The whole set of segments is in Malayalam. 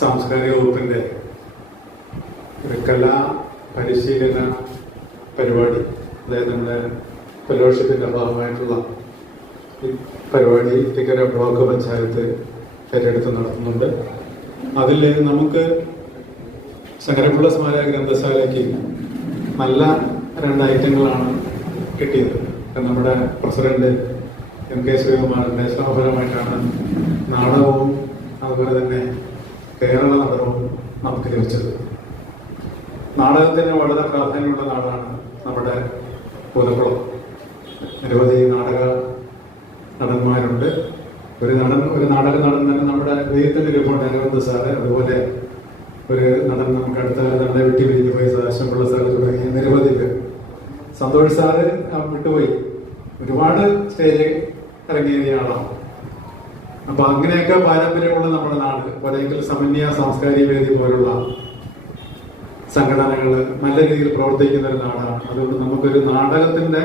സാംസ്കാരിക വകുപ്പിൻ്റെ ഒരു കലാ പരിശീലന പരിപാടി, അതായത് നമ്മുടെ ഫെലോഷിപ്പിൻ്റെ ഭാഗമായിട്ടുള്ള ഈ പരിപാടി തിക്കര ബ്ലോക്ക് പഞ്ചായത്ത് ഏറ്റെടുത്ത് നടത്തുന്നുണ്ട്. അതിൽ നമുക്ക് ശങ്കരപ്പിള്ള സ്മാരക ഗ്രന്ഥശാലയ്ക്ക് നല്ല 2 ഐറ്റങ്ങളാണ് കിട്ടിയത്. നമ്മുടെ പ്രസിഡന്റ് എം കെ ശ്രീകുമാറിന്റെ ശ്രമഫലമായിട്ടാണ് നാടകവും അതുപോലെ തന്നെ കേരള നടനവും നമുക്ക് ലഭിച്ചത്. നാടകത്തിന് വളരെ പ്രാധാന്യമുള്ള നാടാണ് നമ്മുടെ പൂതക്കുളം. നിരവധി നാടക നടന്മാരുണ്ട്. ഒരു നാടക നടൻ തന്നെ നമ്മുടെ ദൈവത്തിന്റെ രൂപമുണ്ട് അരവിന്ദ് സാറ്. അതുപോലെ ഒരു നടൻ നമുക്ക് അടുത്ത നമ്മുടെ വീട്ടിൽ വിരിഞ്ഞു പോയി സദാശിവപിള്ള സാറ് തുടങ്ങിയ നിരവധി പേർ. സന്തോഷ് സാറ് വിട്ടുപോയി, ഒരുപാട് സ്റ്റേജ് ഇറങ്ങിയ ആളാണ്. അപ്പൊ അങ്ങനെയൊക്കെ പാരമ്പര്യമുള്ള നമ്മുടെ നാട് വരയെങ്കിൽ സമന്വയ സാംസ്കാരിക വേദി പോലുള്ള സംഘടനകൾ നല്ല രീതിയിൽ പ്രവർത്തിക്കുന്ന ഒരു നാടാണ്. അതുകൊണ്ട് നമുക്കൊരു നാടകത്തിന്റെ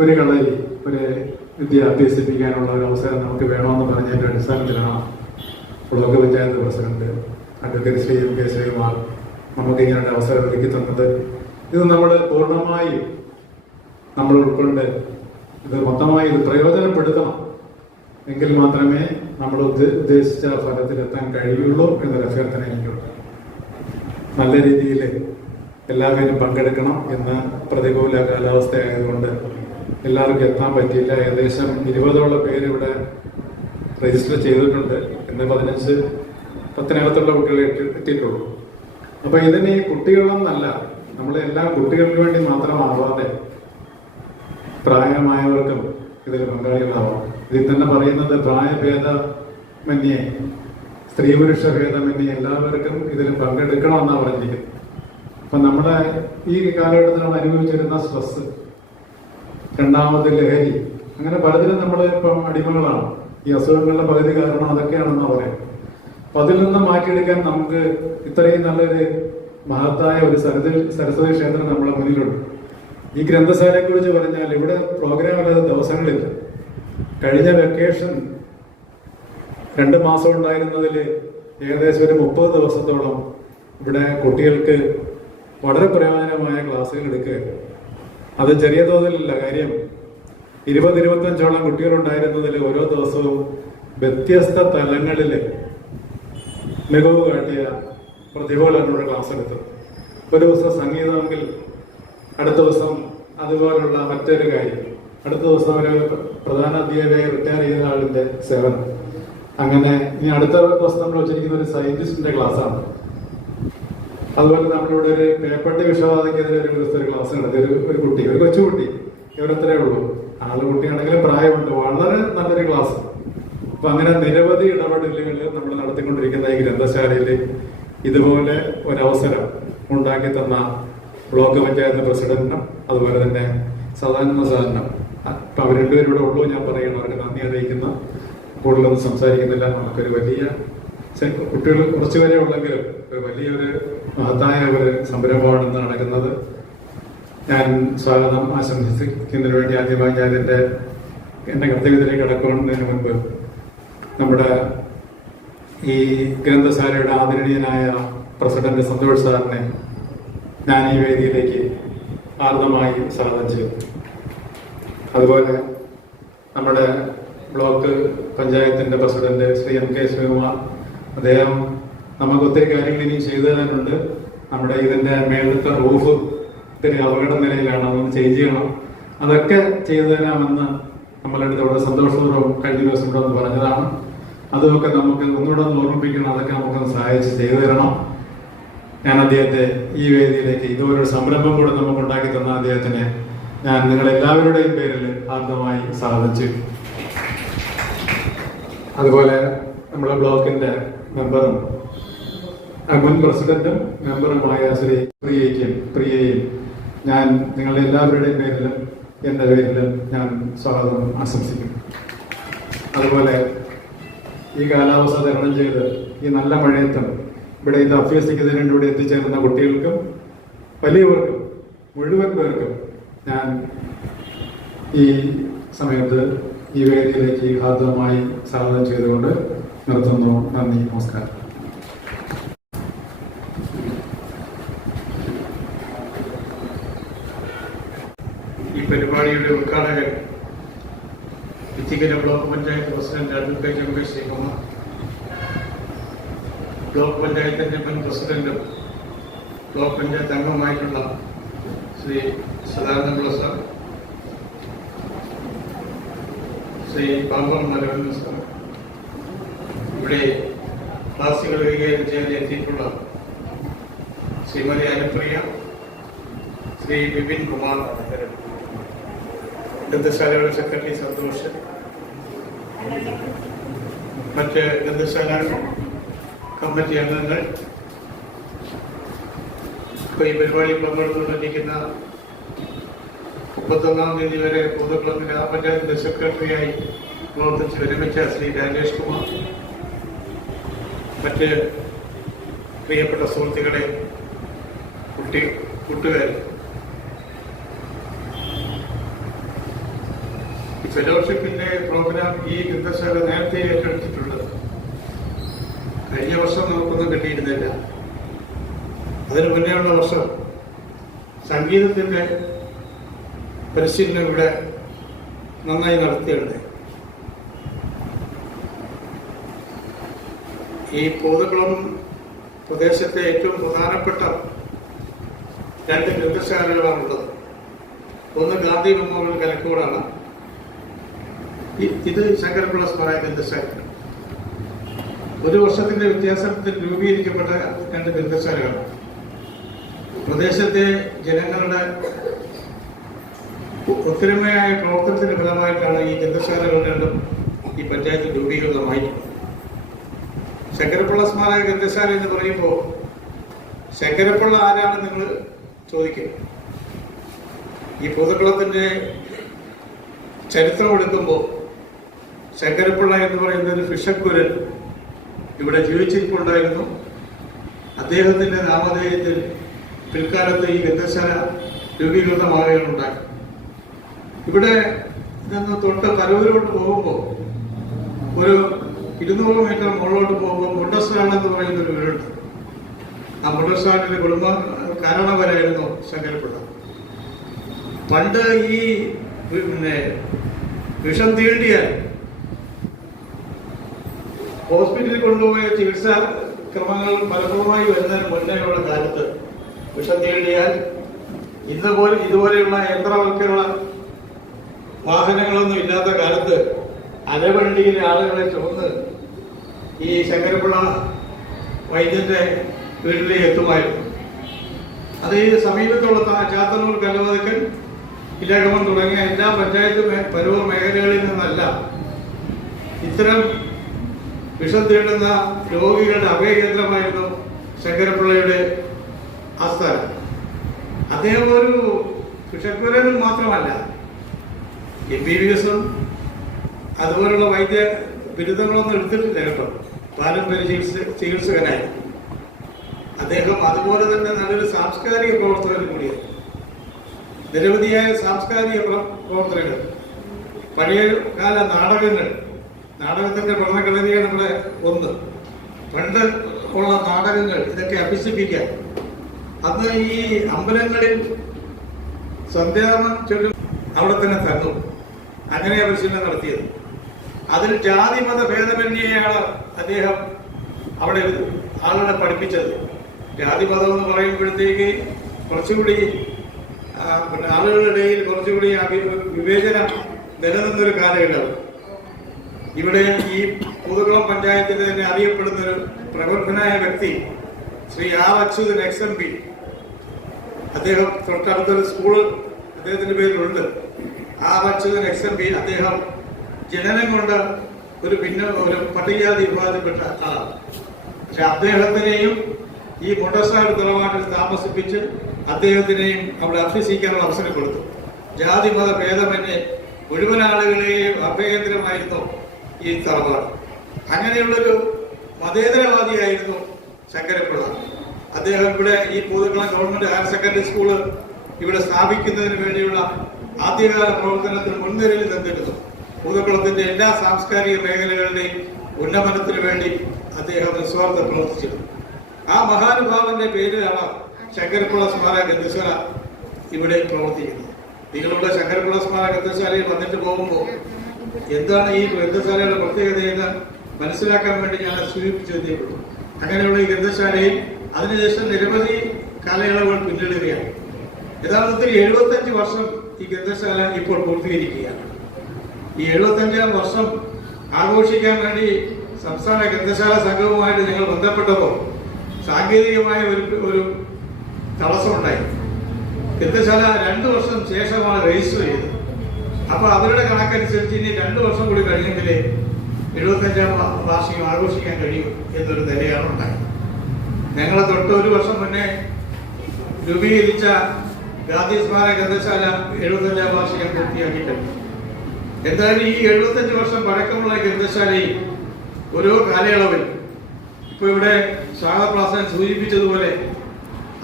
ഒരു കളരി, ഒരു വിദ്യ അഭ്യസിപ്പിക്കാനുള്ള ഒരു അവസരം നമുക്ക് വേണമെന്ന് പറഞ്ഞതിന്റെ അടിസ്ഥാനത്തിലാണ് block panchayat president advocate Shri M K Sreekumar നമുക്ക് ഇങ്ങനെ അവസരം ഒരുക്കി തന്നത്. ഇത് നമ്മൾ പൂർണ്ണമായും നമ്മൾ ഉൾക്കൊണ്ട് ഇത് മൊത്തമായി ഇത് പ്രയോജനപ്പെടുത്തണം. എങ്കിൽ മാത്രമേ നമ്മൾ ഉദ്ദേശിച്ച ഫലത്തിലെത്താൻ കഴിയുള്ളൂ എന്നൊരു അഭ്യർത്ഥന എനിക്കുണ്ട്. നല്ല രീതിയിൽ എല്ലാവരും പങ്കെടുക്കണം. ഇന്ന് പ്രതികൂല കാലാവസ്ഥ ആയതുകൊണ്ട് എല്ലാവർക്കും എത്താൻ പറ്റിയില്ല. ഏകദേശം 20ഓളം പേര് ഇവിടെ രജിസ്റ്റർ ചെയ്തിട്ടുണ്ട്. ഇന്ന് 15-10 കുട്ടികളെ എത്തിയിട്ടുള്ളൂ. അപ്പൊ ഇതിന് ഈ കുട്ടികളെന്നല്ല, നമ്മളെല്ലാം കുട്ടികൾക്ക് വേണ്ടി മാത്രമാവാതെ പ്രായമായവർക്കും ഇതിൽ പങ്കാളികളാവാം. ഇതിൽ തന്നെ പറയുന്നത് പ്രായഭേദമന്യേ, സ്ത്രീ പുരുഷ ഭേദമന്യേ എല്ലാവർക്കും ഇതിൽ പങ്കെടുക്കണമെന്നാണ് പറഞ്ഞിരിക്കുന്നത്. അപ്പൊ നമ്മുടെ ഈ കാലഘട്ടത്തിൽ നമ്മൾ അനുഭവിച്ചിരുന്ന സ്ട്രെസ്, രണ്ടാമത് ലഹരി, അങ്ങനെ പലതിലും നമ്മൾ ഇപ്പം അടിമകളാണ്. ഈ അസുഖങ്ങളുടെ പകുതി കാരണം അതൊക്കെയാണെന്ന് പറയാം. അപ്പൊ അതിൽ നിന്ന് മാറ്റിയെടുക്കാൻ നമുക്ക് ഇത്രയും നല്ലൊരു മഹത്തായ ഒരു സരസ്വതി ക്ഷേത്രം നമ്മുടെ മുന്നിലുണ്ട്. ഈ ഗ്രന്ഥശാലയെ കുറിച്ച് പറഞ്ഞാൽ ഇവിടെ പ്രോഗ്രാം അല്ലാതെ ദിവസങ്ങളില്ല. കഴിഞ്ഞ വെക്കേഷൻ 2 മാസം ഉണ്ടായിരുന്നതിൽ ഏകദേശം ഒരു 30 ദിവസത്തോളം ഇവിടെ കുട്ടികൾക്ക് വളരെ പ്രയോജനമായ ക്ലാസ്സുകൾ എടുക്കുകയാണ്. അത് ചെറിയ തോതിലല്ല, കാര്യം 20-25ഓളം കുട്ടികളുണ്ടായിരുന്നതിൽ ഓരോ ദിവസവും വ്യത്യസ്ത തലങ്ങളിൽ മികവ് കാട്ടിയ പ്രതിഭകളുടെ ക്ലാസ് എടുത്തു. ഒരു ദിവസം സംഗീതമെങ്കിൽ അടുത്ത ദിവസം അതുപോലുള്ള മറ്റൊരു കാര്യം, അടുത്ത ദിവസം ഒരു പ്രധാന അധ്യാപകയെ റിട്ടയർ ചെയ്ത ആളിന്റെ സേവനം, അങ്ങനെ ഇനി അടുത്ത ദിവസം നമ്മൾ വെച്ചിരിക്കുന്ന ഒരു സയന്റിസ്റ്റിന്റെ ക്ലാസ്സാണ്. അതുപോലെ നമ്മളിവിടെ ഒരു പേപ്പട്ടി വിഷവാദക്കെതിരെ ഒരു ദിവസത്തെ ക്ലാസ് നടത്തി. ഒരു കുട്ടി, ഒരു കൊച്ചുകുട്ടി, ഇവരത്രേ ഉള്ളൂ. ആള് കുട്ടിയാണെങ്കിലും പ്രായമുണ്ട്. വളരെ നല്ലൊരു ക്ലാസ്. അപ്പൊ അങ്ങനെ നിരവധി ഇടപെടലുകൾ നമ്മൾ നടത്തിക്കൊണ്ടിരിക്കുന്ന ഈ ഗ്രന്ഥശാലയിൽ ഇതുപോലെ ഒരവസരം ഉണ്ടാക്കി തന്ന ബ്ലോക്ക് പഞ്ചായത്ത് പ്രസിഡന്റിനും അതുപോലെ തന്നെ സാധാരണ സാറിനും, അപ്പൊ അവർ 2 പേരും ഇവിടെ ഉള്ളൂ, ഞാൻ പറയുന്നു, അവർക്ക് നന്ദി അറിയിക്കുന്ന. കൂടുതലൊന്നും സംസാരിക്കുന്നില്ല. നമുക്കൊരു വലിയ കുട്ടികൾ കുറച്ചുപേരെ ഉള്ളെങ്കിലും ഒരു വലിയൊരു മഹത്തായ ഒരു സംരംഭമാണ് ഇന്ന് നടക്കുന്നത്. ഞാൻ സ്വാഗതം ആശംസിക്കുന്നതിന് വേണ്ടി ആദ്യമായി ഞാൻ എന്റെ കർത്തവ്യത്തിലേക്ക് കടക്കുന്നതിന് മുൻപ് നമ്മുടെ ഈ ഗ്രന്ഥശാലയുടെ ആദരണീയനായ പ്രസിഡന്റ് സന്തോഷ് സാറിനെ ഞാൻ ഈ വേദിയിലേക്ക് ആർദ്രമായി സ്വാഗതം ചെയ്തു. അതുപോലെ നമ്മുടെ ബ്ലോക്ക് പഞ്ചായത്തിന്റെ president Shri M K Sreekumar, അദ്ദേഹം നമുക്ക് ഒത്തിരി കാര്യങ്ങൾ ഇനിയും ചെയ്തു തരാനുണ്ട്. നമ്മുടെ ഇതിന്റെ മേളത്തെ റൂഫ് ഇത്തിരി അപകട നിലയിലാണ്, അതൊന്ന് ചേഞ്ച് ചെയ്യണം. അതൊക്കെ ചെയ്തു തരാമെന്ന് നമ്മളെടുത്ത് വളരെ സന്തോഷപൂർവ്വം കഴിഞ്ഞ ദിവസം ഇവിടെ ഒന്ന് പറഞ്ഞതാണ്. അതുമൊക്കെ നമുക്ക് ഒന്നുകൂടെ ഒന്ന് ഓർമ്മിപ്പിക്കണം. അതൊക്കെ നമുക്കൊന്ന് സഹായിച്ച് ചെയ്തു തരണം. ഞാൻ അദ്ദേഹത്തെ ഈ വേദിയിലേക്ക്, ഇതുപോലൊരു സംരംഭം കൂടെ നമുക്ക് ഉണ്ടാക്കി തന്ന അദ്ദേഹത്തിനെ ഞാൻ നിങ്ങളെല്ലാവരുടെയും പേരിൽ ആർദ്രമായി സ്വാഗതം ചെയ്തു. അതുപോലെ നമ്മുടെ ബ്ലോക്കിന്റെ മെമ്പറും മുൻ പ്രസിഡന്റും മെമ്പറുമായ ശ്രീ പ്രിയയും ഞാൻ നിങ്ങളുടെ എല്ലാവരുടെയും പേരിലും എന്റെ പേരിലും ഞാൻ സ്വാഗതം ആശംസിക്കുന്നു. അതുപോലെ ഈ കാലാവസ്ഥ തരണം ചെയ്ത് ഈ നല്ല മഴയത്തും ഇവിടെ ഇത് അഭ്യസിക്കുന്നതിന് വേണ്ടി ഇവിടെ എത്തിച്ചേരുന്ന കുട്ടികൾക്കും വലിയവർക്കും മുഴുവൻ പേർക്കും ഞാൻ ഈ സമയത്ത് ഈ വേദിയിലേക്ക് ഹാർദവമായി സ്വാഗതം ചെയ്തുകൊണ്ട് നിർത്തുന്നു. നന്ദി, നമസ്കാരം. പരിപാടിയുടെ ഉദ്ഘാടകൻ Ithikkara block panchayat president advocate M K Sreekumar, block പഞ്ചായത്തിന്റെ മുൻ പ്രസിഡന്റും ബ്ലോക്ക് പഞ്ചായത്ത് അംഗമായിട്ടുള്ള ശ്രീ സദാനന്ദപിള്ള സാർ, ശ്രീ പാമ്പം മലവൻ സാർ, ഇവിടെ ക്ലാസുകൾ കൈകാര്യം ചെയ്യാൻ എത്തിയിട്ടുള്ള ശ്രീമതി അനുപ്രിയ, ശ്രീ വിപിൻ കുമാർ, ഗ്രന്ഥശാലയുടെ സെക്രട്ടറി സന്തോഷ്, മറ്റ് ഗ്രന്ഥശാല കമ്മിറ്റി അംഗങ്ങൾ, ഈ പരിപാടി പങ്കെടുത്തുകൊണ്ടിരിക്കുന്ന 31-ാം തീയതി വരെ പൊതുക്ലബ് ഗ്രാമപഞ്ചായത്തിന്റെ സെക്രട്ടറിയായി പ്രവർത്തിച്ച് വിരമിച്ച ശ്രീ രാജേഷ് കുമാർ, മറ്റ് പ്രിയപ്പെട്ട സുഹൃത്തുക്കളെ, കൂട്ടുകാർ, ഈ ഫെലോഷിപ്പിന്റെ പ്രോഗ്രാം ഈ ഗ്രന്ഥശാല നേരത്തെ ഏറ്റെടുത്തിട്ടുള്ളത്. കഴിഞ്ഞ വർഷം നമുക്കൊന്നും കിട്ടിയിരുന്നില്ല. അതിന് മുന്നേയുള്ള വർഷം സംഗീതത്തിന്റെ പരിശീലനം ഇവിടെ നന്നായി നടത്തിയുണ്ട്. ഈ പൂതക്കുളം പ്രദേശത്തെ ഏറ്റവും പ്രധാനപ്പെട്ട 2 ഗ്രന്ഥശാലകളാണുള്ളത്. ഒന്ന് ഗാന്ധി മെമ്മോറിയൽ കലക്കൂടാണ്, ഇത് ശങ്കരപിള്ള സ്മാരക ഗ്രന്ഥശാല. ഒരു വർഷത്തിന്റെ വ്യത്യാസത്തിൽ രൂപീകരിക്കപ്പെട്ട 2 ഗ്രന്ഥശാലകളാണ്. പ്രദേശത്തെ ജനങ്ങളുടെ ഒത്തൊരുമയായ പ്രവർത്തനത്തിന്റെ ഫലമായിട്ടാണ് ഈ ഗ്രന്ഥശാലകൾ രണ്ടും ഈ പഞ്ചായത്തിൽ രൂപീകൃതമായിട്ടുള്ളത്. ശങ്കരപ്പിള്ള സ്മാരക ഗ്രന്ഥശാല എന്ന് പറയുമ്പോൾ ശങ്കരപ്പിള്ള ആരാണ് നിങ്ങൾ ചോദിക്കും. ഈ പൂതക്കുളത്തിന്റെ ചരിത്രം എടുക്കുമ്പോൾ ശങ്കരപ്പിള്ള എന്ന് പറയുന്ന ഒരു ഫിഷക്കുരൻ ഇവിടെ ജീവിച്ചിരിപ്പുണ്ടായിരുന്നു. അദ്ദേഹത്തിന്റെ നാമധേയത്തിൽ പിൽക്കാലത്ത് ഈ ഗ്രന്ഥശാല രൂപീകൃതമാവുകയുണ്ടായി. ഇവിടെ നിന്ന് തൊട്ട് കരൂരിലോട്ട് പോകുമ്പോൾ ഒരു 200 മീറ്റർ മുകളിലോട്ട് പോകുമ്പോൾ മുണ്ടസ്രാൻ എന്ന് പറയുന്ന ഒരു വീടുണ്ട്. ആ മുണ്ടസ്രാനിലെ കുടുംബ കാരണവരായിരുന്നു ശങ്കരപ്പിള്ള. പണ്ട് ഈ വിഷം തീണ്ടിയാൽ ഹോസ്പിറ്റലിൽ കൊണ്ടുപോയ ചികിത്സാ ക്രമങ്ങൾ ഫലപ്രദമായി വരുന്നതിന് മുന്നേയുള്ള കാലത്ത് വിഷം തീണ്ടിയാൽ ഇതുപോലെയുള്ള യന്ത്രവൽക്കരണ വാഹനങ്ങളൊന്നും ഇല്ലാത്ത കാലത്ത് അരവണ്ടിയിലെ ആളുകളെ ചുമന്ന് ഈ ശങ്കരപ്പിള്ള വൈദ്യന്റെ വീട്ടിലേക്ക് എത്തുമായിരുന്നു. അത് ഈ സമീപത്തുള്ള ചാത്തന്നൂർ, കലവതക്കൽ, ഇലകമം തുടങ്ങിയ എല്ലാ പഞ്ചായത്ത് പരൂർ മേഖലകളിൽ നിന്നല്ല ഇത്തരം വിഷം തീണ്ടുന്ന രോഗികളുടെ അഭയകേന്ദ്രമായിരുന്നു ശങ്കരപ്പിള്ളയുടെ ആസ്ഥാനം. അദ്ദേഹം ഒരു വിഷക്കുരനും മാത്രമല്ല, MBBS-ഉം അതുപോലുള്ള വൈദ്യ ബിരുദങ്ങളൊന്നും എടുത്തിട്ടില്ല കേട്ടോ. പാരമ്പര്യ ചികിത്സകനായി അദ്ദേഹം അതുപോലെ തന്നെ നല്ലൊരു സാംസ്കാരിക പ്രവർത്തകനും കൂടിയാണ്. നിരവധിയായ സാംസ്കാരിക പ്രവർത്തനങ്ങൾ, പഴയ കാല നാടകത്തിന്റെ പഠനഘടനയാണ് നമ്മുടെ ഒന്ന്. പണ്ട് ഉള്ള നാടകങ്ങൾ ഇതൊക്കെ അഭ്യസിപ്പിക്കാൻ അന്ന് ഈ അമ്പലങ്ങളിൽ സന്ധ്യാനം ചൊല്ലും അവിടെ തന്നെ തന്നു. അങ്ങനെ പരിശീലനം നടത്തിയത്. അതിൽ ജാതിമത ഭേദമന്യെയാണ് അദ്ദേഹം അവിടെ ആളുകളെ പഠിപ്പിച്ചത്. ജാതിമതം എന്ന് പറയുമ്പോഴത്തേക്ക് കുറച്ചുകൂടി ആളുകളുടെ ഇടയിൽ കുറച്ചുകൂടി വിവേചനം നിലനിന്നൊരു കാലഘട്ടം. ഇവിടെ ഈ പൂതക്കുളം പഞ്ചായത്തിൽ തന്നെ അറിയപ്പെടുന്ന ഒരു പ്രഗത്ഭനായ വ്യക്തി ശ്രീ ആർ അച്യുതൻ XMP. അദ്ദേഹം തൊട്ടടുത്തൊരു സ്കൂള് അദ്ദേഹത്തിന്റെ പേരിലുണ്ട്. R Achuthan XMP. അദ്ദേഹം ജനനം കൊണ്ട് ഒരു പട്ടികജാതി വിഭാഗത്തിൽപ്പെട്ട ആളാണ്. പക്ഷെ അദ്ദേഹത്തിനെയും ഈ മുണ്ടസാട് തറവാട്ടിൽ താമസിപ്പിച്ച് അദ്ദേഹത്തിനെയും അവിടെ അഭ്യസിക്കാനുള്ള അവസരം കൊടുത്തു. ജാതിമത ഭേദമന്യേ മുഴുവൻ ആളുകളെയും അഭയകേന്ദ്രമായിരുന്നു ഈ തറവാട്. അങ്ങനെയുള്ളൊരു മതേതരവാദിയായിരുന്നു ശങ്കരപ്പിള്ള. അദ്ദേഹം ഇവിടെ ഈ Poothakkulam government higher secondary school ഇവിടെ സ്ഥാപിക്കുന്നതിന് വേണ്ടിയുള്ള ആദ്യകാല പ്രവർത്തനത്തിന് മുൻനിരയിൽ നിന്നിരുന്നു. പൂതക്കുളത്തിന്റെ എല്ലാ സാംസ്കാരിക മേഖലകളുടെയും ഉന്നമനത്തിന് വേണ്ടി അദ്ദേഹം നിസ്വാർത്ഥം പ്രവർത്തിച്ചിരുന്നു. ആ മഹാനുഭാവന്റെ പേരിലാണ് ശങ്കരപ്പിള്ള സ്മാരക ഗ്രന്ഥശാല ഇവിടെ പ്രവർത്തിക്കുന്നത്. നിങ്ങളുടെ ശങ്കരപിള്ള സ്മാരക ഗ്രന്ഥശാലയിൽ വന്നിട്ട് പോകുമ്പോൾ എന്താണ് ഈ ഗ്രന്ഥശാലയുടെ പ്രത്യേകത എന്ന് മനസ്സിലാക്കാൻ വേണ്ടി ഞാൻ സൂചിപ്പിച്ചതേ ഉള്ളൂ. അങ്ങനെയുള്ള ഈ ഗ്രന്ഥശാലയിൽ അതിനുശേഷം നിരവധി കാലയളവുകൾ പിന്നിടുകയാണ്. യഥാർത്ഥത്തിൽ 75 വർഷം ഈ ഗ്രന്ഥശാല ഇപ്പോൾ പൂർത്തീകരിക്കുകയാണ്. ഈ 75-ാം വർഷം ആഘോഷിക്കാൻ വേണ്ടി സംസ്ഥാന ഗ്രന്ഥശാല സംഘവുമായിട്ട് ഞങ്ങൾ ബന്ധപ്പെട്ടപ്പോൾ സാങ്കേതികമായ ഒരു തടസ്സമുണ്ടായി. ഗ്രന്ഥശാല 2 വർഷം ശേഷമാണ് രജിസ്റ്റർ ചെയ്തത്. അപ്പൊ അവരുടെ കണക്കനുസരിച്ച് ഇനി 2 വർഷം കൂടി കഴിഞ്ഞെങ്കിലേ 75-ാം വാർഷികം ആഘോഷിക്കാൻ കഴിയും എന്നൊരു നിലയാണ് ഉണ്ടായത്. ഞങ്ങളെ തൊട്ട് 1 വർഷം മുന്നേ രൂപീകരിച്ച ഗാന്ധി സ്മാരക ഗ്രന്ഥശാല 75-ാം വാർഷികം പൂർത്തിയാക്കിയിട്ടുണ്ട്. എന്തായാലും ഈ 75 വർഷം പഴക്കമുള്ള ഗ്രന്ഥശാലയിൽ ഓരോ കാലയളവിൽ ഇപ്പൊ ഇവിടെ സ്വാഗതപ്രാസൻ സൂചിപ്പിച്ചതുപോലെ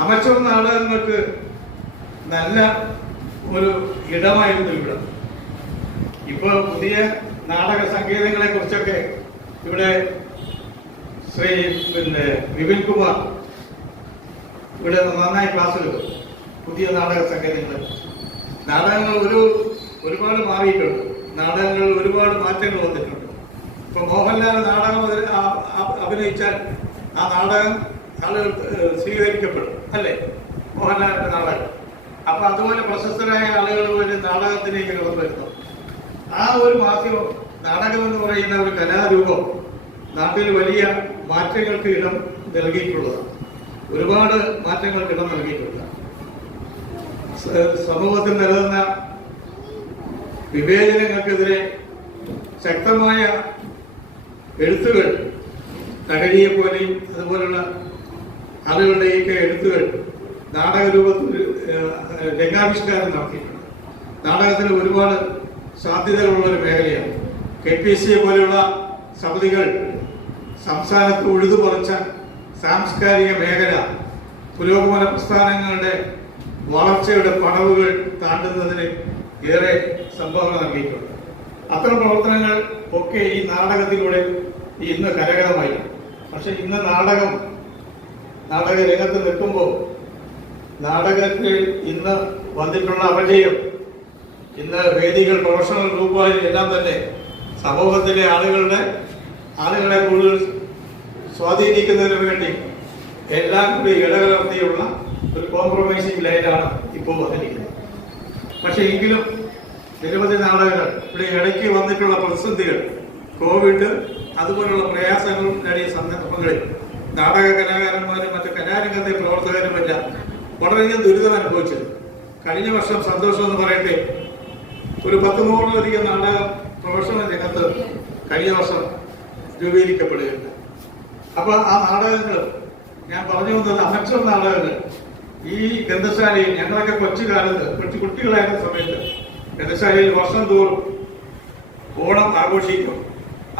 അമച്ചർ നാടകങ്ങൾക്ക് നല്ല ഒരു ഇടമായിരുന്നു ഇവിടെ. ഇപ്പൊ പുതിയ നാടക സങ്കേതങ്ങളെ കുറിച്ചൊക്കെ ഇവിടെ ശ്രീ വിപിൻ കുമാർ ഇവിടെ നന്നായി ക്ലാസ് എടുക്കും. പുതിയ നാടക സങ്കേതങ്ങൾ, നാടകങ്ങൾ ഒരുപാട് മാറിയിട്ടുണ്ട്. നാടകങ്ങളിൽ ഒരുപാട് മാറ്റങ്ങൾ വന്നിട്ടുണ്ട്. ഇപ്പൊ മോഹൻലാൽ നാടകം അഭിനയിച്ചാൽ ആ നാടകം ആളുകൾ സ്വീകരിക്കപ്പെടും, അല്ലേ? മോഹൻലാലിന്റെ നാടകം. അപ്പൊ അതുപോലെ പ്രശസ്തരായ ആളുകൾ വരെ നാടകത്തിലേക്ക് കടന്നു വരുന്നു. ആ ഒരു മാധ്യമം, നാടകം എന്ന് പറയുന്ന ഒരു കലാരൂപം നാട്ടിൽ വലിയ മാറ്റങ്ങൾക്ക് ഇടം നൽകിയിട്ടുള്ളതാണ്. ഒരുപാട് മാറ്റങ്ങൾക്ക് ഇടം നൽകിയിട്ടുണ്ട്. സമൂഹത്തിൽ നിലനിന്ന വിവേചനങ്ങൾക്കെതിരെ ശക്തമായ എഴുത്തുകൾ, തകഴിയെ പോലെയും അതുപോലുള്ള ആളുകളുടെയൊക്കെ എഴുത്തുകൾ നാടകരൂപത്തിൽ രംഗാവിഷ്കാരം നടത്തിയിട്ടുണ്ട്. നാടകത്തിന് ഒരുപാട് സാധ്യതകളുള്ള ഒരു മേഖലയാണ്. KPC പോലെയുള്ള സമിതികൾ സംസ്ഥാനത്ത് ഉഴുതുപറിച്ച സാംസ്കാരിക മേഖല പുരോഗമന പ്രസ്ഥാനങ്ങളുടെ വളർച്ചയുടെ പടവുകൾ താണ്ടുന്നതിന് ഏറെ സംഭാവന നൽകിയിട്ടുണ്ട്. അത്തരം പ്രവർത്തനങ്ങൾ ഒക്കെ ഈ നാടകത്തിലൂടെ ഇന്ന് കരഗതമായി. പക്ഷെ ഇന്ന് നാടക രംഗത്ത് നിൽക്കുമ്പോൾ നാടകത്തിൽ ഇന്ന് വന്നിട്ടുള്ള അപജയം, ഇന്ന് വേദികൾ, പ്രൊഫഷണൽ ഗ്രൂപ്പുകളിൽ എല്ലാം തന്നെ സമൂഹത്തിലെ ആളുകളെ കൂടുതൽ സ്വാധീനിക്കുന്നതിന് വേണ്ടി എല്ലാം കൂടി ഇടകലർത്തിയുള്ള ഒരു കോംപ്രമൈസിംഗ് ലൈനാണ് ഇപ്പോൾ വന്നിരിക്കുന്നത്. പക്ഷെ എങ്കിലും നിരവധി നാടകങ്ങൾ ഇവിടെ ഇടയ്ക്ക് വന്നിട്ടുള്ള പ്രതിസന്ധികൾ, കോവിഡ്, അതുപോലുള്ള പ്രയാസങ്ങൾ നേടിയ സന്ദർഭങ്ങളിൽ നാടക കലാകാരന്മാരും മറ്റ് കലാരംഗത്തെ പ്രവർത്തകരുമെല്ലാം വളരെയധികം ദുരിതം അനുഭവിച്ചത്. കഴിഞ്ഞ വർഷം സന്തോഷം എന്ന് പറയട്ടെ, ഒരു 100-100-ലധികം നാടക പ്രൊഫഷണൽ രംഗത്ത് കഴിഞ്ഞ വർഷം രൂപീകരിക്കപ്പെടുകയുണ്ട്. അപ്പൊ ആ നാടകങ്ങൾ, ഞാൻ പറഞ്ഞു വന്നത് അമച്ചർ നാടകങ്ങൾ ഈ ഗ്രന്ഥശാലയിൽ ഞങ്ങളൊക്കെ കൊച്ചു കുട്ടികളായിരുന്ന സമയത്ത് ഗ്രന്ഥശാലയിൽ വർഷം തോറും ഓണം ആഘോഷിക്കും.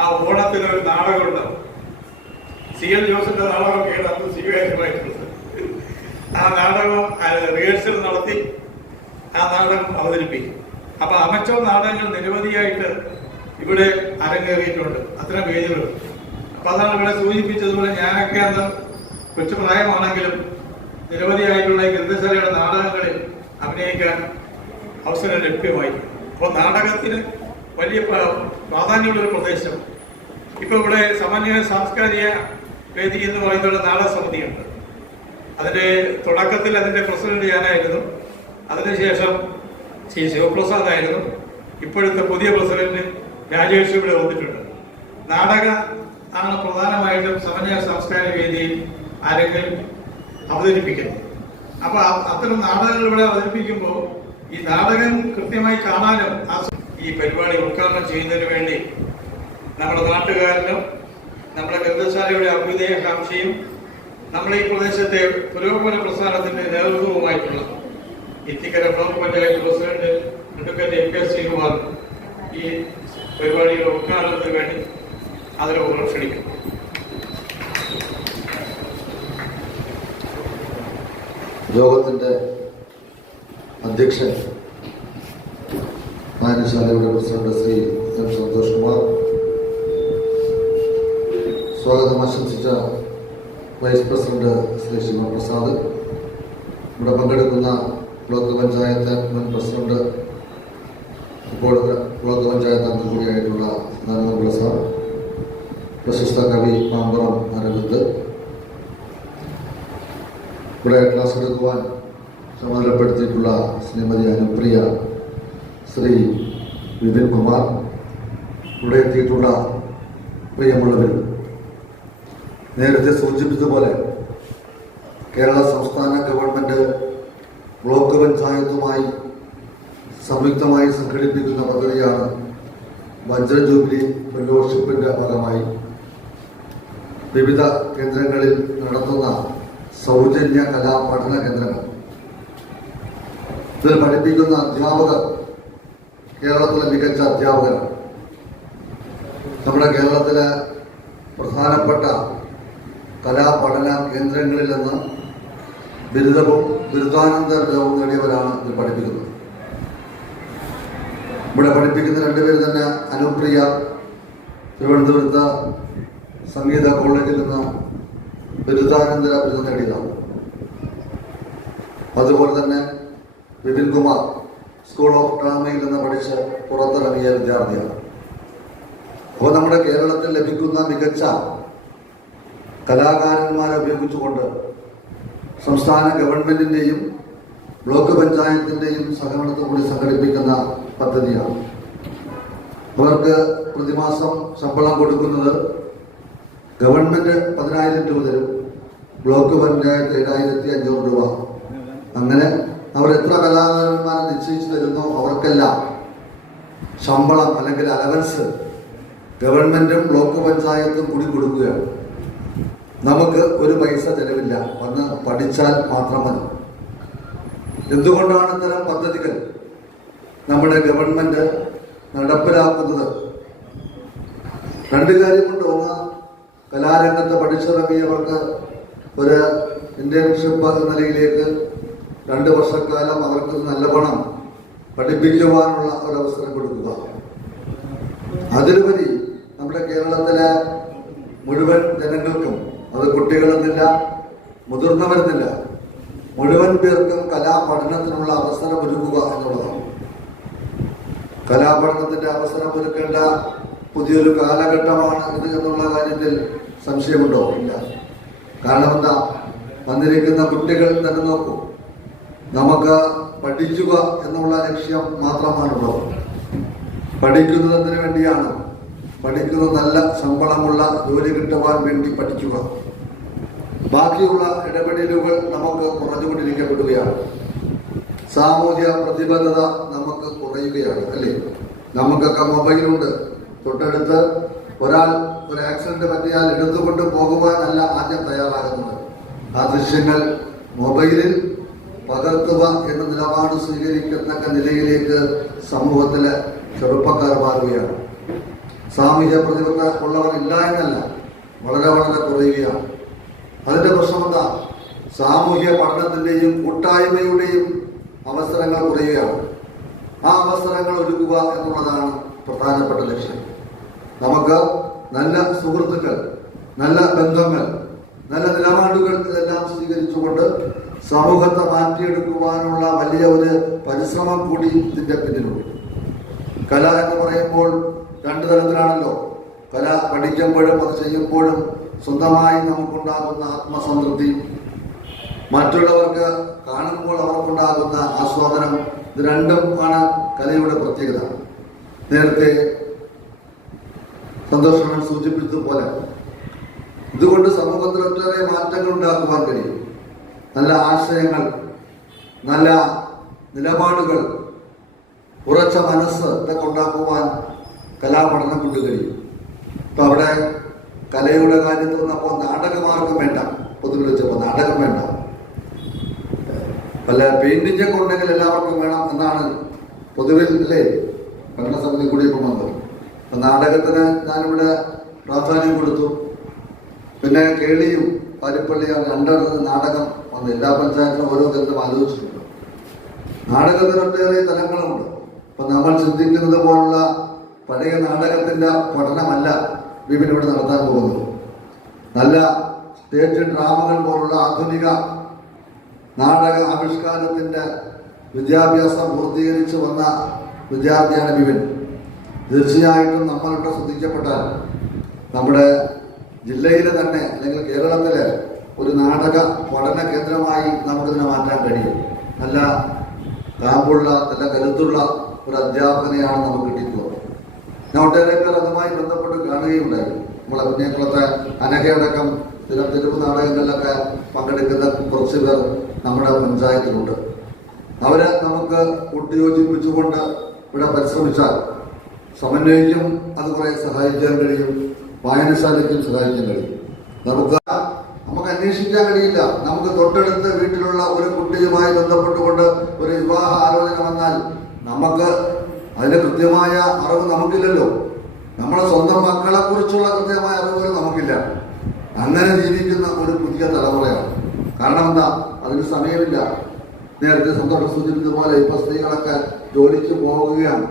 ആ ഓണത്തിന് ഒരു നാടകമുണ്ടാവും. CL ജോസിന്റെ നാടകമൊക്കെയാണ് അന്ന് സ്വീകാര്യമായിട്ടുള്ളത്. ആ നാടകം റിഹേഴ്സൽ നടത്തി ആ നാടകം അവതരിപ്പിക്കും. അപ്പൊ അമച്ചർ നാടകങ്ങൾ നിരവധിയായിട്ട് ഇവിടെ അരങ്ങേറിയിട്ടുണ്ട്. അത്തരം വേദികൾ. അപ്പൊ അതാണ് ഇവിടെ സൂചിപ്പിച്ചതുപോലെ ഞാനൊക്കെ അന്ന് കൊച്ചു പ്രായമാണെങ്കിലും നിരവധിയായിട്ടുള്ള ഈ ഗ്രന്ഥശാലയുടെ നാടകങ്ങളിൽ അഭിനയിക്കാൻ അവസരം ലഭ്യമായി. അപ്പോൾ നാടകത്തിന് വലിയ പ്രാധാന്യമുള്ളൊരു പ്രദേശം. ഇപ്പൊ ഇവിടെ സമന്വയ സാംസ്കാരിക വേദി എന്ന് പറയുന്ന നാടക സമിതിയുണ്ട്. അതിന്റെ തുടക്കത്തിൽ അതിന്റെ പ്രസിഡന്റ് ഞാനായിരുന്നു. അതിനുശേഷം ശ്രീ ശിവപ്രസാദ് ആയിരുന്നു. ഇപ്പോഴത്തെ പുതിയ പ്രസിഡന്റ് രാജേഷ് ഇവിടെ വന്നിട്ടുണ്ട്. നാടക ആണ് പ്രധാനമായിട്ടും സമന്വയ സാംസ്കാരിക വേദിയിൽ ആരെങ്കിലും അവതരിപ്പിക്കുന്നത്. അപ്പൊ അത്തരം നാടകങ്ങൾ ഇവിടെ അവതരിപ്പിക്കുമ്പോൾ ഈ നാടകം കൃത്യമായി കാണാനും ഈ പരിപാടി ഉദ്ഘാടനം ചെയ്യുന്നതിന് വേണ്ടി നമ്മുടെ നാട്ടുകാരനും നമ്മുടെ ഗ്രന്ഥശാലയുടെ അഭ്യുദയകാംക്ഷയും നമ്മുടെ ഈ പ്രദേശത്തെ പുരോഗമന പ്രസ്ഥാനത്തിന്റെ നേതൃത്വവുമായിട്ടുള്ള Ithikkara block panchayat president advocate MP Sreekumar ഈ പരിപാടിയുടെ ഉദ്ഘാടനത്തിന് വേണ്ടി ആദരപൂർവ്വം ക്ഷണിക്കുന്നു. യോഗത്തിന്റെ അധ്യക്ഷൻ വായനശാലയുടെ പ്രസിഡന്റ് ശ്രീ M. സന്തോഷ് കുമാർ, സ്വാഗതം ആശംസിച്ച വൈസ് പ്രസിഡന്റ് ശ്രീ ശിവപ്രസാദ്, ഇവിടെ പങ്കെടുക്കുന്ന ബ്ലോക്ക് പഞ്ചായത്ത് മുൻ പ്രസിഡന്റ്, ഇപ്പോൾ ബ്ലോക്ക് പഞ്ചായത്ത് അംഗം കൂടിയായിട്ടുള്ള നാരായണപിള്ള സാർ, പ്രശസ്ത കവി പാമ്പറം അരവിന്ദ്, ഇവിടെ ക്ലാസ് എടുക്കുവാൻ ചുമതലപ്പെടുത്തിയിട്ടുള്ള ശ്രീമതി അനുപ്രിയ, ശ്രീ വിപിൻ കുമാർ, ഇവിടെ എത്തിയിട്ടുള്ള പ്രിയമുള്ളവരും, നേരത്തെ സൂചിപ്പിച്ചതുപോലെ കേരള സംസ്ഥാന ഗവൺമെൻറ് ബ്ലോക്ക് പഞ്ചായത്തുമായി സംയുക്തമായി സംഘടിപ്പിക്കുന്ന പദ്ധതിയാണ് വജ്ര ജൂബിലി ഫെലോഷിപ്പിൻ്റെ ഭാഗമായി വിവിധ കേന്ദ്രങ്ങളിൽ നടത്തുന്ന സൗജന്യ കലാപഠന കേന്ദ്രങ്ങൾ. ഇതിൽ പഠിപ്പിക്കുന്ന അധ്യാപകർ കേരളത്തിലെ മികച്ച അധ്യാപകരാണ്. നമ്മുടെ കേരളത്തിലെ പ്രധാനപ്പെട്ട കലാപഠന കേന്ദ്രങ്ങളിൽ നിന്ന് ബിരുദവും ബിരുദാനന്തരവും നേടിയവരാണ് ഇത് പഠിപ്പിക്കുന്നത്. ഇവിടെ പഠിപ്പിക്കുന്ന രണ്ടുപേർ തന്നെ അനുപ്രിയ തിരുവനന്തപുരത്ത് സംഗീത കോളേജിൽ നിന്ന് ബിരുദാനന്തര ബിരുദം നേടിയതാണ്. അതുപോലെ തന്നെ വിപിൻ കുമാർ സ്കൂൾ ഓഫ് ഡ്രാമയിൽ നിന്ന് പഠിച്ച് പുറത്തിറങ്ങിയ വിദ്യാർത്ഥിയാണ്. അപ്പോൾ നമ്മുടെ കേരളത്തിൽ ലഭിക്കുന്ന മികച്ച കലാകാരന്മാരെ ഉപയോഗിച്ചുകൊണ്ട് സംസ്ഥാന ഗവൺമെൻറ്റിൻ്റെയും ബ്ലോക്ക് പഞ്ചായത്തിൻ്റെയും സഹകരണത്തോടുകൂടി സംഘടിപ്പിക്കുന്ന പദ്ധതിയാണ്. അവർക്ക് പ്രതിമാസം ശമ്പളം കൊടുക്കുന്നത് ഗവൺമെൻറ് 10,000 രൂപ തരും, ബ്ലോക്ക് പഞ്ചായത്ത് 7,500 രൂപ. അങ്ങനെ അവർ എത്ര കലാകാരന്മാരെ നിശ്ചയിച്ചു തരുന്നോ അവർക്കെല്ലാം ശമ്പളം അല്ലെങ്കിൽ അലവൻസ് ഗവൺമെൻറ്റും ബ്ലോക്ക് പഞ്ചായത്തും കൂടി കൊടുക്കുകയാണ്. നമുക്ക് ഒരു പൈസ ചെലവില്ല, വന്ന് പഠിച്ചാൽ മാത്രം മതി. എന്തുകൊണ്ടാണ് ഇത്തരം പദ്ധതികൾ നമ്മുടെ ഗവൺമെൻറ് നടപ്പിലാക്കുന്നത്? രണ്ട് കാര്യമുണ്ട്. ഒന്ന്, കലാരംഗത്ത് പഠിച്ചിറങ്ങിയവർക്ക് ഒരു ഇന്റേൺഷിപ്പ് എന്ന നിലയിലേക്ക് 2 വർഷക്കാലം അവർക്ക് നല്ലവണ്ണം പഠിപ്പിക്കുവാനുള്ള ഒരവസരം കൊടുക്കുക. അതിലുപരി നമ്മുടെ കേരളത്തിലെ മുഴുവൻ ജനങ്ങൾക്കും, അത് കുട്ടികളെന്നില്ല മുതിർന്നവരെന്നില്ല, മുഴുവൻ പേർക്കും കലാപഠനത്തിനുള്ള അവസരം ഒരുക്കുക എന്നുള്ളതാണ്. കലാപഠനത്തിന്റെ അവസരം ഒരുക്കേണ്ട പുതിയൊരു കാലഘട്ടമാണ് ഇത് എന്നുള്ള കാര്യത്തിൽ സംശയമുണ്ടോ? ഇല്ല. കാരണം എന്താ, വന്നിരിക്കുന്ന കുട്ടികൾ തന്നെ നോക്കൂ. നമുക്ക് പഠിക്കുക എന്നുള്ള ലക്ഷ്യം മാത്രമാണുള്ളൂ. പഠിക്കുന്നതിന് വേണ്ടിയാണ്, പഠിക്കുന്നത് നല്ല ശമ്പളമുള്ള ജോലി കിട്ടുവാൻ വേണ്ടി പഠിക്കുക. ബാക്കിയുള്ള ഇടപെടലുകൾ നമുക്ക് കുറഞ്ഞുകൊണ്ടിരിക്കപ്പെടുകയാണ്. സാമൂഹ്യ പ്രതിബദ്ധത നമുക്ക് കുറയുകയാണ്, അല്ലേ? നമുക്കൊക്കെ മൊബൈലുണ്ട്. തൊട്ടടുത്ത് ഒരാൾ ഒരു ആക്സിഡന്റ് പറ്റിയാൽ എടുത്തുകൊണ്ട് പോകുവാനല്ല ആദ്യം തയ്യാറാകുന്നത്. ആ ദൃശ്യങ്ങൾ മൊബൈലിൽ പകർത്തുക എന്ന നിലപാട് സ്വീകരിക്കുന്ന നിലയിലേക്ക് സമൂഹത്തിലെ ചെറുപ്പക്കാർ മാറുകയാണ്. സാമൂഹ്യ പ്രതിബദ്ധത ഉള്ളവർ ഇല്ല എന്നല്ല, വളരെ വളരെ കുറയുകയാണ്. അതിന്റെ പ്രശ്നം എന്താ? സാമൂഹ്യ പഠനത്തിന്റെയും കൂട്ടായ്മയുടെയും അവസരങ്ങൾ കുറയുകയാണ്. ആ അവസരങ്ങൾ ഒരുക്കുക എന്നുള്ളതാണ് പ്രധാനപ്പെട്ട ലക്ഷ്യം. നമുക്ക് നല്ല സുഹൃത്തുക്കൾ, നല്ല ബന്ധങ്ങൾ, നല്ല നിലപാടുകൾ ഇതെല്ലാം സ്വീകരിച്ചുകൊണ്ട് സമൂഹത്തെ മാറ്റിയെടുക്കുവാനുള്ള വലിയ ഒരു പരിശ്രമം കൂടി ഇതിന്റെ പിന്നിലുണ്ട്. കല എന്ന് പറയുമ്പോൾ 2 തരത്തിലാണല്ലോ. കല പഠിക്കുമ്പോഴും അത് ചെയ്യുമ്പോഴും സ്വന്തമായി നമുക്കുണ്ടാകുന്ന ആത്മസംതൃപ്തി, മറ്റുള്ളവർക്ക് കാണുമ്പോൾ അവർക്കുണ്ടാകുന്ന ആസ്വാദനം, ഇത് രണ്ടും ആണ് കലയുടെ പ്രത്യേകത. നേരത്തെ സന്തോഷം സൂചിപ്പിച്ചതുപോലെ ഇതുകൊണ്ട് സമൂഹത്തിൽ ഒട്ടേറെ മാറ്റങ്ങൾ ഉണ്ടാക്കുവാൻ കഴിയും. നല്ല ആശയങ്ങൾ, നല്ല നിലപാടുകൾ, ഉറച്ച മനസ്സ് ഇതൊക്കെ ഉണ്ടാക്കുവാൻ കലാപഠനം കൊണ്ട് കഴിയും. ഇപ്പൊ അവിടെ കലയുടെ കാര്യത്തിൽ വന്നപ്പോൾ നാടകമാർക്കും വേണ്ട, പൊതുവിൽ വെച്ചപ്പോൾ നാടകം വേണ്ട, വല്ല പെയിന്റിംഗ് ഒക്കെ ഉണ്ടെങ്കിൽ എല്ലാവർക്കും വേണം എന്നാണ് പൊതുവിൽ, അല്ലേ, ഭരണസമിതി കൂടി ഇപ്പം വന്നത്. അപ്പൊ നാടകത്തിന് ഞാനിവിടെ പ്രാധാന്യം കൊടുത്തു. പിന്നെ കേളിയും പാരിപ്പള്ളിയും 2 നാടകം വന്നു. എല്ലാ പഞ്ചായത്തിലും ഓരോ കേന്ദ്രം ആലോചിച്ചിട്ടുണ്ട്. നാടകത്തിനൊട്ടേറെ തലങ്ങളുണ്ട്. അപ്പൊ നമ്മൾ ചിന്തിക്കുന്നത് പോലുള്ള പഴയ നാടകത്തിന്റെ പഠനമല്ല വിപിൻ ഇവിടെ നടത്താൻ പോകുന്നത്. നല്ല സ്റ്റേറ്റ് ഡ്രാമകൾ പോലുള്ള ആധുനിക നാടക ആവിഷ്കാരത്തിന്റെ വിദ്യാഭ്യാസം പൂർത്തീകരിച്ച് വന്ന വിദ്യാർത്ഥിയാണ് ബിപിൻ. തീർച്ചയായിട്ടും നമ്മളിവിടെ ശ്രദ്ധിക്കപ്പെട്ടാൽ നമ്മുടെ ജില്ലയിലെ തന്നെ അല്ലെങ്കിൽ കേരളത്തിലെ ഒരു നാടക പഠന കേന്ദ്രമായി നമുക്കിതിനെ മാറ്റാൻ കഴിയും. നല്ല കാമ്പുള്ള നല്ല കരുത്തുള്ള ഒരു അധ്യാപകനെയാണ് നമുക്ക് കിട്ടിയിട്ടുള്ളത്. ഞാൻ ഒട്ടേറെ പേർ അതുമായി ബന്ധപ്പെട്ട് കാണുകയുണ്ടായി. നമ്മളെ പുണ്യക്കുളത്തെ അനഘയടക്കം ചില തെരുവ് നാടകങ്ങളിലൊക്കെ പങ്കെടുക്കുന്ന കുറച്ച് പേർ നമ്മുടെ പഞ്ചായത്തിലുണ്ട്. അവരെ നമുക്ക് കൂട്ടിയോജിപ്പിച്ചുകൊണ്ട് ഇവിടെ പരിശ്രമിച്ചാൽ സമന്വയിക്കും അത് കുറെ സഹായിക്കാൻ കഴിയും, വായനശാലയ്ക്കും സഹായിക്കാൻ കഴിയും. നമുക്ക് അന്വേഷിക്കാൻ കഴിയില്ല. നമുക്ക് തൊട്ടടുത്ത് വീട്ടിലുള്ള ഒരു കുട്ടിയുമായി ബന്ധപ്പെട്ടുകൊണ്ട് ഒരു വിവാഹ ആലോചന വന്നാൽ നമുക്ക് അതിന് കൃത്യമായ അറിവ് നമുക്കില്ലല്ലോ. നമ്മുടെ സ്വന്തം മക്കളെ കുറിച്ചുള്ള കൃത്യമായ അറിവുകൾ നമുക്കില്ല. അങ്ങനെ ജീവിക്കുന്ന ഒരു പുതിയ തലമുറയാണ്. കാരണം എന്താ? അതിന് സമയമില്ല. നേരത്തെ സന്തോഷം സൂചിപ്പിച്ചതുപോലെ ഇപ്പൊ സ്ത്രീകളൊക്കെ ജോലിക്ക് പോകുകയാണ്.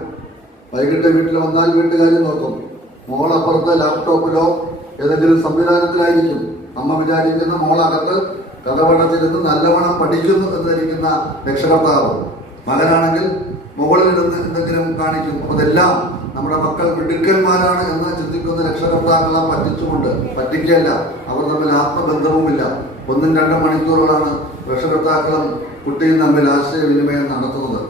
വൈകിട്ട് വീട്ടിൽ വന്നാൽ വീട്ടുകാരും നോക്കും. മോളപ്പുറത്ത് ലാപ്ടോപ്പിലോ ഏതെങ്കിലും സംവിധാനത്തിലായിരിക്കും. അമ്മ വിചാരിക്കുന്ന മോളകത്ത് കഥപഠനത്തിരുന്ന് നല്ലവണ്ണം പഠിക്കുന്നു എന്ന് ധരിക്കുന്ന രക്ഷകർത്താവ്. മകനാണെങ്കിൽ മുകളിലിരുന്ന് എന്തെങ്കിലും കാണിക്കും. അപ്പൊ ഇതെല്ലാം നമ്മുടെ മക്കൾ മിടുക്കന്മാരാണ് എന്ന് ചിന്തിക്കുന്ന രക്ഷകർത്താക്കളെ പറ്റിക്കല്ല. അവർ തമ്മിൽ ആത്മബന്ധവുമില്ല. 1-2 മണിക്കൂറുകളാണ് രക്ഷകർത്താക്കളും കുട്ടിയും തമ്മിൽ ആശയവിനിമയം നടത്തുന്നത്.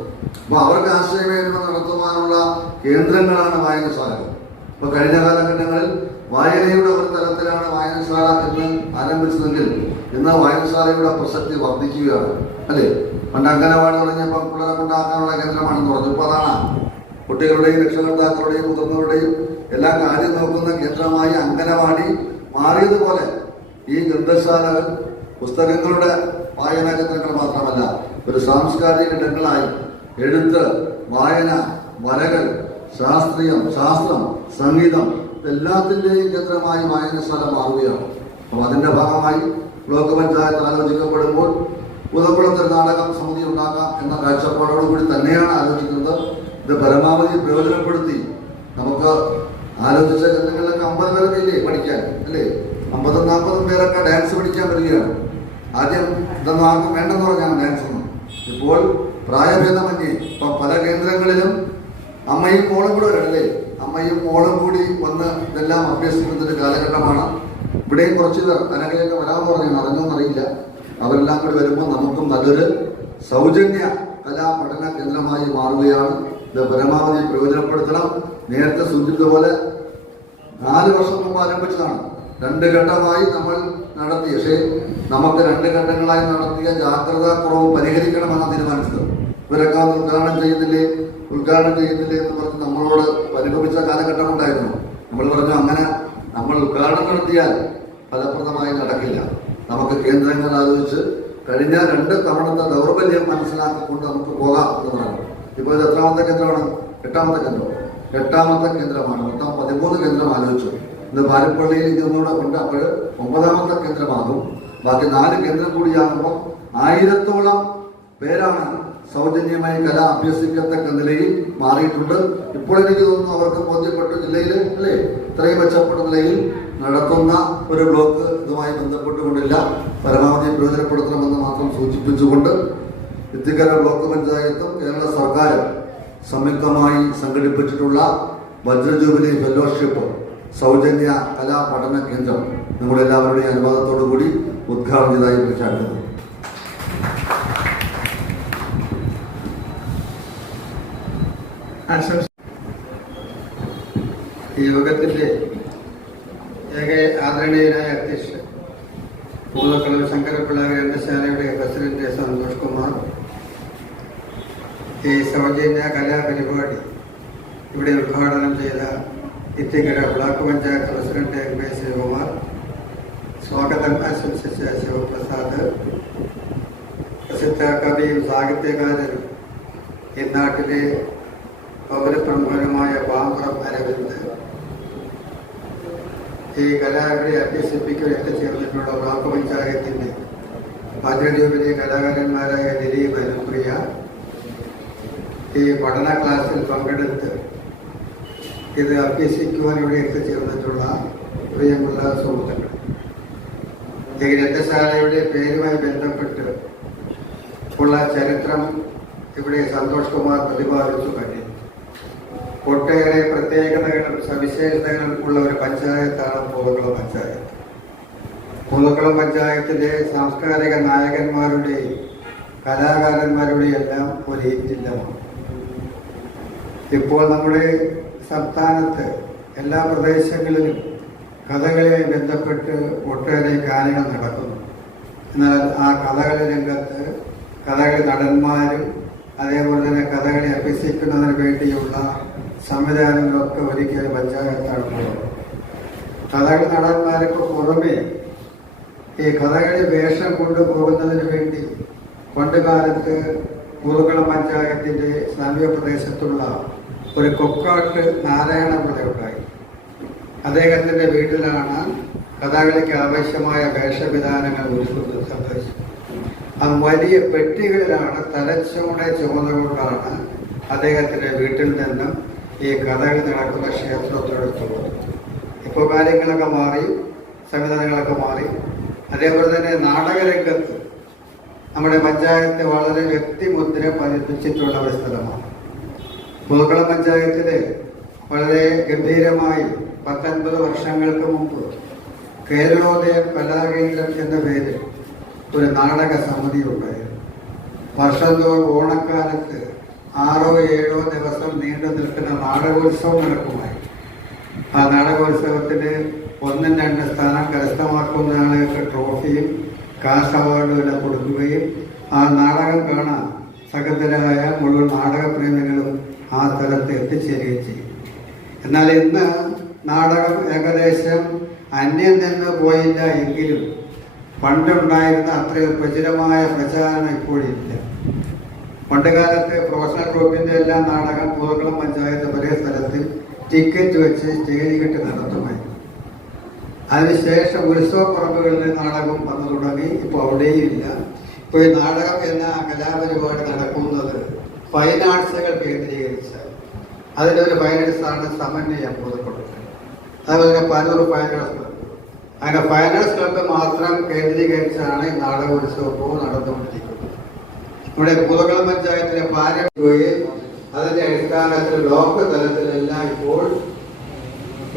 അപ്പൊ അവർക്ക് ആശയവിനിമയം നടത്തുവാനുള്ള കേന്ദ്രങ്ങളാണ് വായനശാലകൾ. ഇപ്പൊ കഴിഞ്ഞ കാലഘട്ടങ്ങളിൽ വായനയുടെ ഒരു തലത്തിലാണ് വായനശാല എന്ന് ആരംഭിച്ചതെങ്കിൽ ഇന്ന് വായനശാലയുടെ പ്രസക്തി വർദ്ധിക്കുകയാണ്, അല്ലേ? പണ്ട് അംഗനവാടി തുടങ്ങിയപ്പോൾ പിള്ളേരെ കൊണ്ടാക്കാനുള്ള കേന്ദ്രമാണെന്ന് പറഞ്ഞു. ഇപ്പൊ അതാണ് കുട്ടികളുടെയും രക്ഷകർത്താക്കളുടെയും മുതിർന്നവരുടെയും എല്ലാ കാര്യം നോക്കുന്ന കേന്ദ്രമായി അംഗനവാടി മാറിയതുപോലെ ഈ ഗ്രന്ഥശാലകൾ പുസ്തകങ്ങളുടെ വായനാ കേന്ദ്രങ്ങൾ മാത്രമല്ല, ഒരു സാംസ്കാരിക ഇടങ്ങളായി എഴുത്ത്, വായന, വരകൾ, ശാസ്ത്രം, സംഗീതം എല്ലാത്തിൻ്റെയും കേന്ദ്രമായി വായനശാല മാറുകയാണ്. അപ്പം അതിൻ്റെ ഭാഗമായി ബ്ലോക്ക് പഞ്ചായത്ത് ആലോചിക്കപ്പെടുമ്പോൾ ഉദപ്പുളത്തൊരു നാടകം സമിതി ഉണ്ടാക്കാം എന്ന കാഴ്ചപ്പാടോടുകൂടി തന്നെയാണ് ആലോചിക്കുന്നത്. ഇത് പരമാവധി പ്രയോജനപ്പെടുത്തി നമുക്ക് ആലോചിച്ച കേന്ദ്രങ്ങളിലൊക്കെ 50 പേരൊക്കെ ഇല്ലേ പഠിക്കാൻ, അല്ലേ? 50-40 പേരൊക്കെ ഡാൻസ് പഠിക്കാൻ വരികയാണ്. ആദ്യം ഇതൊന്നും ആർക്കും വേണ്ടെന്ന് പറഞ്ഞാണ് ഡാൻസ് ഒന്നും. ഇപ്പോൾ പ്രായഭേദമന്യേ ഇപ്പം പല കേന്ദ്രങ്ങളിലും അമ്മയും മോളും കൂടെ വരണ്ടല്ലേ, അമ്മയും മോളും കൂടി വന്ന് ഇതെല്ലാം അഭ്യസിക്കുന്നൊരു കാലഘട്ടമാണ്. ഇവിടെയും കുറച്ച് പേർ അനഘയൊക്കെ വരാമെന്ന് പറഞ്ഞു, അറിഞ്ഞോന്നറിയില്ല. അവരെല്ലാം കൂടി വരുമ്പോൾ നമുക്കും നല്ലൊരു സൗജന്യ കലാപഠന കേന്ദ്രമായി മാറുകയാണ്. ഇത് പരമാവധി പ്രയോജനപ്പെടുത്തണം. നേരത്തെ സൂചിപ്പിച്ചതുപോലെ 4 വർഷം മുമ്പ് ആരംഭിച്ചതാണ്. 2 ഘട്ടമായി നമ്മൾ നടത്തി. പക്ഷേ നമുക്ക് 2 ഘട്ടങ്ങളായി നടത്തിയ ജാഗ്രതാ കുറവ് പരിഹരിക്കണമെന്നാണ് തീരുമാനിച്ചത്. ഇവരൊക്കെ ഉദ്ഘാടനം ചെയ്യുന്നില്ലേ എന്ന് പറഞ്ഞ് നമ്മളോട് പരിഭവിച്ച കാലഘട്ടം ഉണ്ടായിരുന്നു. നമ്മൾ പറഞ്ഞു അങ്ങനെ നമ്മൾ ഉദ്ഘാടനം നടത്തിയാൽ ഫലപ്രദമായി നടക്കില്ല. നമുക്ക് കേന്ദ്രങ്ങൾ ആലോചിച്ച് കഴിഞ്ഞ 2 തവണത്തെ ദൗർബല്യം മനസ്സിലാക്കിക്കൊണ്ട് നമുക്ക് പോകാം എന്ന് പറഞ്ഞു. ഇപ്പോൾ ഇത് എത്രാമത്തെ കേന്ദ്രമാണ്? 8ാമത്തെ കേന്ദ്രമാണ്. മൊത്തം 13 കേന്ദ്രം ആലോചിച്ചു. ഇന്ന് പാലപ്പള്ളിയിൽ ഇതൊന്നുകൂടെ ഉണ്ട്. അപ്പോൾ 9ാമത്തെ കേന്ദ്രമാകും. ബാക്കി 4 കേന്ദ്രം കൂടിയാകുമ്പോൾ 1000-ഓളം പേരാണ് സൗജന്യമായി കല അഭ്യസിക്കത്തക്ക നിലയിൽ മാറിയിട്ടുണ്ട്. ഇപ്പോൾ എനിക്ക് തോന്നുന്നു അവർക്ക് ബോധ്യപ്പെട്ടു. ജില്ലയിൽ അല്ലേ ഇത്രയും മെച്ചപ്പെട്ട നിലയിൽ നടത്തുന്ന ഒരു ബ്ലോക്ക് ഇതുമായി ബന്ധപ്പെട്ടുകൊണ്ടില്ല. പരമാവധി പ്രയോജനപ്പെടുത്തണമെന്ന് മാത്രം സൂചിപ്പിച്ചുകൊണ്ട് ഇത്തിക്കര ബ്ലോക്ക് പഞ്ചായത്തും കേരള സർക്കാരും സംയുക്തമായി സംഘടിപ്പിച്ചിട്ടുള്ള വജ്രജൂബിലി ഫെലോഷിപ്പ് സൗജന്യ കലാ പഠന കേന്ദ്രം നിങ്ങളെല്ലാവരുടെയും അനുവാദത്തോടു കൂടി ഉദ്ഘാടനം ചെയ്തതായി പ്രഖ്യാപിക്കുന്നു. ഈ യോഗത്തിന്റെ ആദരണീയനായ അധ്യക്ഷൻ പൂതക്കുളം ശങ്കരപ്പിള്ള ഗ്രന്ഥശാലയുടെ പ്രസിഡന്റ് സന്തോഷ് കുമാർ, ഈ സൗജന്യ കലാപരിപാടി ഇവിടെ ഉദ്ഘാടനം ചെയ്ത Ithikkara block panchayat president M A. Sivakumar, സ്വാഗതം ആശംസിച്ച ശിവപ്രസാദ്, പ്രസിദ്ധ കവിയും സാഹിത്യകാരനും ഈ നാട്ടിലെ പൗരപ്രമുഖരുമായ പാമ്പ്രം അരവിന്ദ്, ഈ കലാകാരെ അഭ്യസിപ്പിക്കാൻ എത്തിച്ചേർന്നിട്ടുള്ള ബ്ലോക്ക് പഞ്ചായത്തിന്റെ വജ്രജൂബിലി കലാകാരന്മാരായ ദിലീപ്, അനുപ്രിയ, ഈ പഠന ക്ലാസ്സിൽ പങ്കെടുത്ത് ഇത് അഭ്യസിക്കുവാൻ ഇവിടെ എത്തിച്ചേർന്നിട്ടുള്ള പ്രിയമുള്ള സുഹൃത്തുക്കൾ, ഈ ഗ്രന്ഥശാലയുടെ പേരുമായി ബന്ധപ്പെട്ട് ഉള്ള ചരിത്രം ഇവിടെ സന്തോഷ് കുമാർ പ്രതിപാദിച്ചു കഴിഞ്ഞു. ഒട്ടേറെ പ്രത്യേകതകളും സവിശേഷതകളും ഉള്ള ഒരു പഞ്ചായത്താണ് പൂതക്കുളം പഞ്ചായത്ത്. പൂതക്കുളം പഞ്ചായത്തിലെ സാംസ്കാരിക നായകന്മാരുടെയും കലാകാരന്മാരുടെയും എല്ലാം ഒരു ജില്ലമാണ്. ഇപ്പോൾ നമ്മുടെ സംസ്ഥാനത്ത് എല്ലാ പ്രദേശങ്ങളിലും കഥകളിയുമായി ബന്ധപ്പെട്ട് ഒട്ടേറെ കാര്യങ്ങൾ നടക്കുന്നു. എന്നാൽ ആ കഥകളി രംഗത്ത് കഥകളി നടന്മാരും അതേപോലെ തന്നെ കഥകളി അഭ്യസിക്കുന്നതിന് വേണ്ടിയുള്ള സംവിധാനങ്ങളൊക്കെ ഒരിക്കലും പഞ്ചായത്താണ് പോകുന്നത്. കഥകളി നടന്മാർക്ക് പുറമെ ഈ കഥകളി വേഷം കൊണ്ടുപോകുന്നതിന് വേണ്ടി പണ്ടുകാലത്ത് പൂതക്കുളം പഞ്ചായത്തിൻ്റെ സമീപ പ്രദേശത്തുള്ള ഒരു കൊക്കാട്ട് നാരായണപിള്ള ഉണ്ടായി. അദ്ദേഹത്തിൻ്റെ വീട്ടിലാണ് കഥകളിക്ക് ആവശ്യമായ വേഷവിധാനങ്ങൾ ഒരുക്കുന്നത് സംഭവിച്ചത്. ആ വലിയ പെട്ടികളിലാണ് തലച്ചോടെ ചുമന്നുകൊണ്ടാണ് അദ്ദേഹത്തിൻ്റെ വീട്ടിൽ നിന്നും ഈ കഥകളി നടക്കുന്ന ക്ഷേത്രത്തോടെത്തു പോകുന്നത്. ഇപ്പോൾ കാര്യങ്ങളൊക്കെ മാറി, സംവിധാനങ്ങളൊക്കെ മാറി. അതേപോലെ തന്നെ നാടകരംഗത്ത് നമ്മുടെ പഞ്ചായത്ത് വളരെ വ്യക്തിമുദ്ര പതിപ്പിച്ചിട്ടുള്ള ഒരു സ്ഥലമാണ്. പൂതക്കുളം പഞ്ചായത്തില് വളരെ ഗംഭീരമായി 19 വർഷങ്ങൾക്ക് മുമ്പ് കേരളോദയം കലാകേന്ദ്രം എന്ന പേരിൽ ഒരു നാടക സമിതി ഉണ്ടായിരുന്നു. വർഷം തോറും ഓണക്കാലത്ത് 6-7 ദിവസം നീണ്ടു നിൽക്കുന്ന നാടകോത്സവം നടക്കുമായി. ആ നാടകോത്സവത്തിന് 1-2 സ്ഥാനം കരസ്ഥമാക്കുന്ന ആളുകൾക്ക് ട്രോഫിയും കാശ് അവാർഡും എല്ലാം കൊടുക്കുകയും ആ നാടകം കാണാൻ സകലരായ മുഴുവൻ നാടകപ്രേമികളും ആ സ്ഥലത്ത് എത്തിച്ചേരുകയും ചെയ്യും. എന്നാൽ ഇന്ന് നാടകം ഏകദേശം അന്യം നിന്ന് പോയില്ല എങ്കിലും പണ്ടുണ്ടായിരുന്ന അത്രയും പ്രചുരമായ പ്രചാരണം ഇപ്പോഴില്ല. പണ്ടുകാലത്ത് പ്രൊഫഷണൽ ഗ്രൂപ്പിന്റെ എല്ലാം നാടകം പൂതക്കുളം പഞ്ചായത്ത് ഒരേ സ്ഥലത്ത് ടിക്കറ്റ് വെച്ച് സ്റ്റേജ് കെട്ടി നടത്തുമായിരുന്നു. അതിനുശേഷം ഉത്സവപ്പറമ്പുകളിൽ നാടകം വന്നു തുടങ്ങി. ഇപ്പോൾ അവിടെയും ഇല്ല. ഇപ്പോൾ ഈ നാടകം എന്ന കലാപരിപാടി നടക്കുന്നത് ഫൈൻ ആർട്സുകൾ കേന്ദ്രീകരിച്ച് അതിലൊരു ഫൈൻ ആർട്സാണ് സമന്വയം പൂതക്കുളം. അതുപോലെ തന്നെ പലൂർ ഫൈൻ ആർട്സ് ക്ലബ്ബ്. അങ്ങനെ ഫൈൻ ആർട്സ് ക്ലബ്ബ് മാത്രം കേന്ദ്രീകരിച്ചാണ് ഈ നാടകോത്സവവും നടന്നുകൊണ്ടിരിക്കുന്നത്. നമ്മുടെ പൂതക്കുളം പഞ്ചായത്തിലെ പാരമ്പര്യം അതിന്റെ അടിസ്ഥാനത്തിൽ ബ്ലോക്ക് തലത്തിലെല്ലാം ഇപ്പോൾ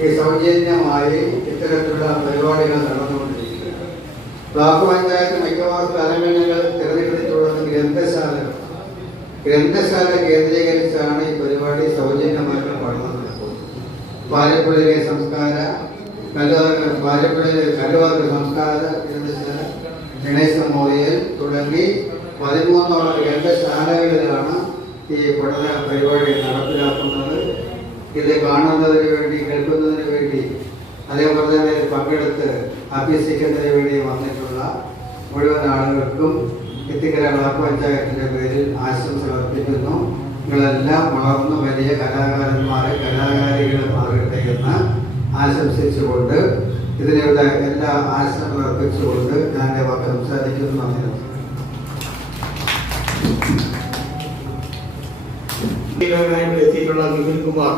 ഈ സൗജന്യമായി ഇത്തരത്തിലുള്ള പരിപാടികൾ നടന്നുകൊണ്ടിരിക്കുകയാണ്. ബ്ലോക്ക് പഞ്ചായത്ത് മിക്കവാറും സ്ഥലങ്ങളിൽ തിരഞ്ഞെടുത്തിട്ടുള്ളത് ഗ്രന്ഥശാലകൾ. ഗ്രന്ഥശാല കേന്ദ്രീകരിച്ചാണ് ഈ പരിപാടി സൗജന്യമായിട്ട് പഠനം നടക്കുന്നത്. പാലപ്പുഴയിലെ കല്ലുവാർക്ക സംസ്കാര ഗ്രന്ഥശാല, ഗണേശ മോദിയൽ തുടങ്ങി 13ഓളം ഗ്രന്ഥശാലകളിലാണ് ഈ പഠന പരിപാടി നടപ്പിലാക്കുന്നത്. ഇത് കാണുന്നതിന് വേണ്ടി, കേൾക്കുന്നതിന് വേണ്ടി, അതേപോലെ തന്നെ പങ്കെടുത്ത് അഭ്യസിക്കുന്നതിന് വേണ്ടി വന്നിട്ടുള്ള മുഴുവൻ ആളുകൾക്കും ഇത്തിക്കര ബ്ലോക്ക് പഞ്ചായത്തിന്റെ പേരിൽ ആശംസകൾ അർപ്പിക്കുന്നു. നിങ്ങളെല്ലാം വളർന്നു വലിയ കലാകാരികളും മാറട്ടെ എന്ന് ആശംസിച്ചുകൊണ്ട് ഇതിനുള്ള എല്ലാ ആശംസകളും അർപ്പിച്ചുകൊണ്ട് ഞാൻ വാക്ക് സംസാരിക്കുന്നു. എത്തിയിട്ടുള്ള വിപിൻ കുമാർ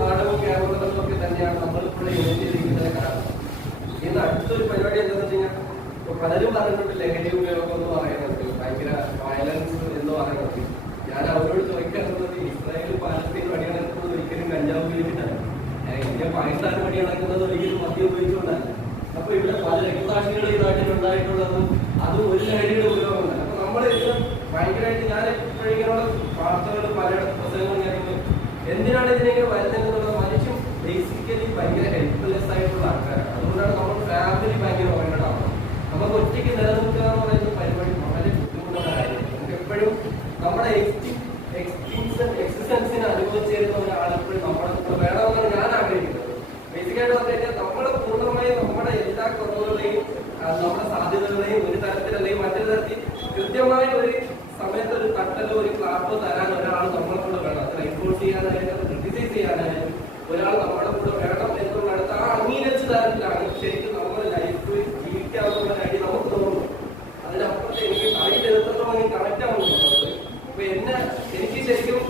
നാടകവും കേരളത്തിലും ഒക്കെ തന്നെയാണ് നമ്മളിപ്പോൾ യോജിച്ചിരിക്കുന്നത് കാരണം. ഇന്ന് അടുത്തൊരു പരിപാടി എന്താണെന്ന് വെച്ച് കഴിഞ്ഞാൽ പലരും പറഞ്ഞിട്ടുണ്ട് ലഹരി ഉപയോഗം എന്ന് പറയുന്നത് ഭയങ്കര വയലൻസ് എന്ന് പറയുന്നത്. ഞാൻ അവരോട് ചോദിക്കാറുള്ളത് ഇസ്രായേൽ പാലസ്തീൻ വടിയടക്കുന്നത് ഒരിക്കലും കഞ്ചാവ് ഉപയോഗിച്ചിട്ടല്ല, ഇന്ത്യ പാകിസ്ഥാൻ വടിയടക്കുന്നത് ഒരിക്കലും മദ്യം ഉപയോഗിച്ചുകൊണ്ടല്ല. അപ്പൊ ഇവിടെ പല രക്തസാക്ഷികൾ ഈ നാട്ടിലുണ്ടായിട്ടുള്ളതും അത് ഒരു ലഹരിയുടെ ഉപയോഗമല്ല. അപ്പൊ നമ്മൾ ഇതിന് ഭയങ്കരമായിട്ട് ഞാൻ എപ്പോഴും ഇങ്ങനെയുള്ള വാർത്തകൾ പല പുസ്തകങ്ങളും കാര്യങ്ങളും എന്തിനാണ് ഇതിനെങ്കിലും വരുന്നതെന്നുള്ള മനുഷ്യൻ ബേസിക്കലി ഭയങ്കര ഹെൽപ്ലെസ് ആയിട്ടുള്ള ആൾക്കാരാണ്. അതുകൊണ്ടാണ് നമ്മൾ ഫാമിലി ഭയങ്കര ഓർമ്മടാവുന്നത്. നമുക്ക് ഒറ്റയ്ക്ക് നിലനിൽക്കുക എന്ന് പറയുന്ന പരിപാടി വളരെ ബുദ്ധിമുട്ടുള്ള കാര്യമാണ്. നമുക്ക് എപ്പോഴും നമ്മുടെ എക്സിസ്റ്റൻസിനെ അനുഭവിച്ചിരുന്ന ഒരാളെപ്പോഴും നമ്മുടെ കൂടെ വേണമെന്നാണ് ഞാൻ ആഗ്രഹിക്കുന്നത്. ബേസിക്കായിട്ട് പറഞ്ഞു കഴിഞ്ഞാൽ നമ്മൾ പൂർണ്ണമായും നമ്മുടെ എല്ലാ കുറവുകളെയും നമ്മുടെ സാധ്യതകളെയും ഒരു തരത്തിൽ അല്ലെങ്കിൽ മറ്റൊരു തരത്തിൽ കൃത്യമായ ഒരു സമയത്ത് ഒരു തട്ടലോ ഒരു ക്ലാപ്പോ തരാൻ ഒരാൾ നമ്മളെ കൂടെ വേണം. അത് എൻഫോഴ്സ് ചെയ്യാനായാലും ക്രിട്ടിസൈസ് ചെയ്യാനായാലും ഒരാൾ നമ്മുടെ കൂടെ വേണം എന്നുള്ളത് ആ അംഗീകരിച്ച തരത്തിലാണ് ശരിക്കും നമ്മുടെ ലൈഫ് ജീവിക്കാവുന്ന കാര്യം നമുക്ക് തോന്നുന്നു. അതിനപ്പുറത്ത് എനിക്ക് അറിയില്ലെത്രത്തോളം കറക്റ്റ് ആവുന്നുള്ളത്. അപ്പൊ എനിക്ക് ശരിക്കും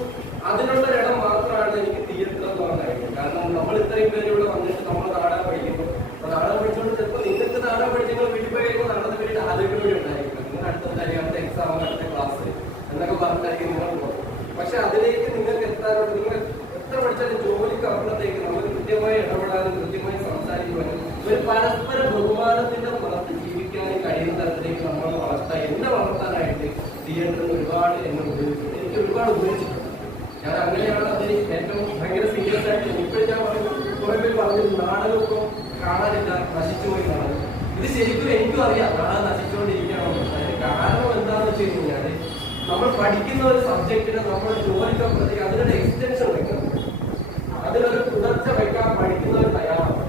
അതിനുള്ള ഇടം മാത്രമാണ് എനിക്ക് തിയേറ്റർ എന്ന് പറഞ്ഞാൽ. കാരണം നമ്മൾ ഇത്രയും പേര് ഇവിടെ വന്നിട്ട് നമ്മൾ നാടകം പഠിക്കുന്നു. അപ്പൊ നാടകം പഠിച്ചുകൊണ്ട് ചിലപ്പോൾ നിങ്ങൾക്ക് നാടകം പഠിച്ചെങ്കിൽ വീട്ടിൽ പോയി കഴിയുമ്പോൾ നാടകത്തെ വീട്ടിൽ ആദ്യം കൂടി ഉണ്ടായിരിക്കും. നിങ്ങൾ അടുത്ത എക്സാം അടുത്ത ക്ലാസ് എന്നൊക്കെ പറഞ്ഞിട്ടായിരിക്കും നിങ്ങൾ പോകും. പക്ഷെ അതിലേക്ക് നിങ്ങൾക്ക് എത്താനുള്ള നിങ്ങൾ എത്ര പഠിച്ചാലും ജോലിക്ക് അപ്പുറത്തേക്ക് നമ്മൾ കൃത്യമായി ഇടപെടാനും കൃത്യമായി സംസാരിക്കുവാനും ഒരു പരസ്പര ബഹുമാനത്തിന്റെ പുറത്ത് ജീവിക്കാനും കഴിയുന്ന തരത്തിലേക്ക് നമ്മൾ വളർത്താൻ എന്നെ വളർത്താനായിട്ട് തിയേറ്ററിൽ ഒരുപാട് എന്നെ ഉപയോഗിച്ചിട്ടുണ്ട്. എനിക്ക് ഒരുപാട് ഉപയോഗിച്ചിട്ടുണ്ട്. ഞാൻ അങ്ങനെയാണ് അതിന് ഏറ്റവും ഭയങ്കര സീരിയസ് ആയിട്ട് ഇപ്പോഴും ഞാൻ പറയുന്നത്. കുറെ പേര് പറഞ്ഞു നാടകം ഇപ്പോൾ കാണാനില്ല, നശിച്ചു പോയി നാടകം. ഇത് ശരിക്കും എനിക്കും അറിയാം നാടകം നശിച്ചുകൊണ്ടിരിക്കണമെന്ന്. അതിന് കാരണം എന്താണെന്ന് വെച്ച് കഴിഞ്ഞാൽ നമ്മൾ പഠിക്കുന്ന ഒരു സബ്ജക്റ്റിനെ നമ്മൾ ജോലിക്കപ്പുറത്തേക്ക് അതിനൊരു എക്സ്റ്റൻഷൻ വെക്കണം, അതിനൊരു തുടർച്ച വെക്കാൻ പഠിക്കുന്നവർ തയ്യാറാണ്.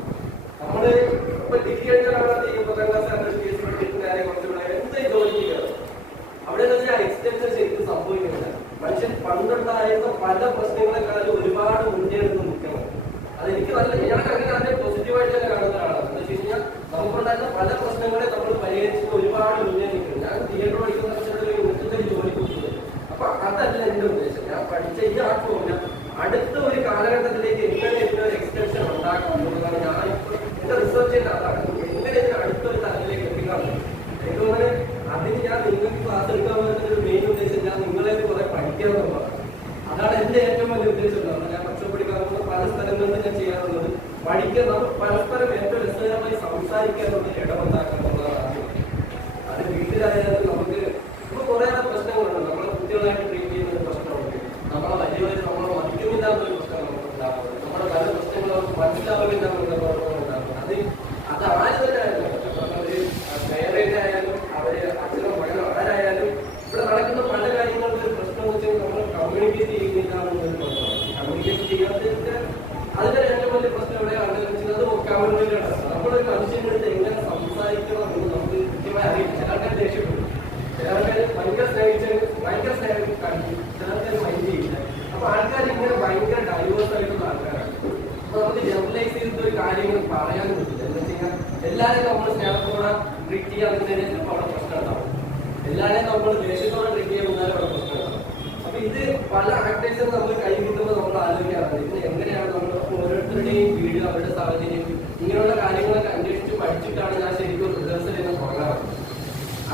നമ്മള് ഇപ്പൊ ഡിഗ്രി കഴിഞ്ഞാൽ ഈ 10ാം ക്ലാസ് കേസ് പഠിക്കുന്ന കാര്യം കുറച്ചുകൂടെ എന്ത് ജോലിക്ക് കയറും. അവിടെ വെച്ചാൽ എക്സ്റ്റൻഷൻ ശരിക്കും സംഭവിക്കുന്നില്ല. മനുഷ്യൻ പണ്ടുണ്ടായിരുന്ന പല പ്രശ്നങ്ങളെക്കാളും ഒരുപാട് മുന്നേറുന്ന നിൽക്കണം. അതെനിക്ക് നല്ല ഞാൻ അങ്ങനെ അതിനെ പോസിറ്റീവായിട്ട് തന്നെ കാണുന്ന ഒരാളാണ്. എന്താ വെച്ച് കഴിഞ്ഞാൽ നമുക്കുണ്ടായിരുന്ന പല പ്രശ്നങ്ങളെ നമ്മൾ പരിഹരിച്ചിട്ട് ഒരുപാട് മുന്നേ നിൽക്കണം. ഞാൻ തിയേറ്റർ പഠിക്കുന്ന ഇന്നത്തെ ജോലി കൊടുക്കുന്നത്. അപ്പൊ അതല്ല എന്റെ ഉദ്ദേശം. ഞാൻ പഠിച്ച ഈ ആർക്കുമില്ല അടുത്ത ഒരു കാലഘട്ടത്തിലേക്ക് എങ്ങനെ ഇതിനൊരു എക്സ്റ്റൻഷൻ ഉണ്ടാക്കാം എന്നുള്ളതാണ് ഞാൻ ഇപ്പോൾ എന്റെ റിസർച്ചിന്റെ അതാണ്. എങ്ങനെ ഇതിന് അടുത്തൊരു തലത്തിലേക്ക് എത്തിക്കാൻ പറ്റും. എനിക്ക് തോന്നുന്നത് അതിന് ഞാൻ നിങ്ങൾക്ക് ക്ലാസ് എടുക്കാൻ പറ്റുന്ന ഒരു മെയിൻ ഉദ്ദേശം ഞാൻ നിങ്ങളെ കുറെ പഠിക്കാമെന്നുള്ളതാണ്. അതാണ് എന്റെ ഏറ്റവും വലിയ ഉദ്ദേശം. ഞാൻ പക്ഷം പഠിക്കാൻ പല സ്ഥലങ്ങളിൽ ഞാൻ ചെയ്യാറുള്ളത് പഠിക്കാൻ നമ്മൾ പരസ്പരം ഏറ്റവും രസകരമായി സംസാരിക്കാനുള്ള ഇടമുണ്ടാക്കുക എന്നുള്ളതാണ് ആദ്യം. അത് വീട്ടിലായാലും നമുക്ക് ഇപ്പൊ കുറെ പ്രശ്നങ്ങളുണ്ട്. നമ്മളെ കുട്ടികളായിട്ട് ട്രീറ്റ് ചെയ്യുന്ന ഒരു പ്രശ്നമുണ്ട്. നമ്മളെ വലിയവർ നമ്മളെ മതിക്കുന്നില്ല എന്നൊരു പ്രശ്നം നമുക്ക് ഉണ്ടാകുന്നത്. നമ്മുടെ പല പ്രശ്നങ്ങളും അവർക്ക് മനസ്സിലാവില്ല എന്നുള്ള കുഴപ്പങ്ങളുണ്ടാകുന്നത്. അത് ആര് തന്നെ ആയാലും അവര് പേരന്റ് ആയാലും അവര് അച്ഛനോ മകനോ ആരായാലും ഇവിടെ നടക്കുന്ന പല കാര്യങ്ങളും ഒരു പ്രശ്നം വെച്ച് നമ്മൾ കമ്മ്യൂണിക്കേറ്റ് ചെയ്യുന്നില്ല എന്നുള്ളൊരു പ്രശ്നമാണ്. കമ്മ്യൂണിക്കേറ്റ് ചെയ്യാത്തതിന്റെ അതിന്റെ ഏറ്റവും വലിയ പ്രശ്നം എവിടെയാണെന്ന് വെച്ചാൽ അത് കമ്മ്യൂണിറ്റിയിലാണ്. നമ്മളൊരു മനുഷ്യൻ്റെ അടുത്ത് എങ്ങനെ സംസാരിക്കണം എന്ന് നമുക്ക് കൃത്യമായി അറിയില്ല. ചില ആൾക്കാർ ദേഷ്യപ്പെടും, ചില ആൾക്കാർ ഭയങ്കര സ്നേഹം കാണിക്കും, ചില ആൾക്കാർ മൈൻഡ് ചെയ്യില്ല. അപ്പൊ ആൾക്കാർ ഇങ്ങനെ ഭയങ്കര ഡൈവേഴ്സ് ആയിട്ടുള്ള ആൾക്കാരാണ്. അപ്പൊ നമുക്ക് ജനറലൈസ് ചെയ്തിട്ട് ഒരു കാര്യങ്ങൾ പറയാനും പറ്റില്ല. എന്ന് വെച്ച് കഴിഞ്ഞാൽ എല്ലാവരെയും നമ്മൾ സ്നേഹത്തോടെ ട്രീറ്റ് ചെയ്യാതിരുന്നതിന് ചിലപ്പോൾ അവിടെ പ്രശ്നം ഉണ്ടാവും. എല്ലാവരെയും നമ്മൾ ദേഷ്യത്തോടെ ട്രീറ്റ് ചെയ്യുന്നതിന് അവിടെ പ്രശ്നം ഉണ്ടാവും. അപ്പൊ ഇത് പല ആക്ടേഴ്സും നമ്മൾ കൈ കിട്ടുമ്പോൾ നമ്മൾ ആലോചിക്കാറുണ്ട് ഇത് എങ്ങനെയാണ് നമ്മൾ ഓരോരുത്തരുടെയും വീട് അവരുടെ സാഹചര്യം ഇങ്ങനെയുള്ള കാര്യങ്ങളൊക്കെ അന്വേഷിച്ച് പഠിച്ചിട്ടാണ് ഞാൻ ശരിക്കും റിഹേഴ്സൽ എന്ന് തുടങ്ങാറുണ്ട്.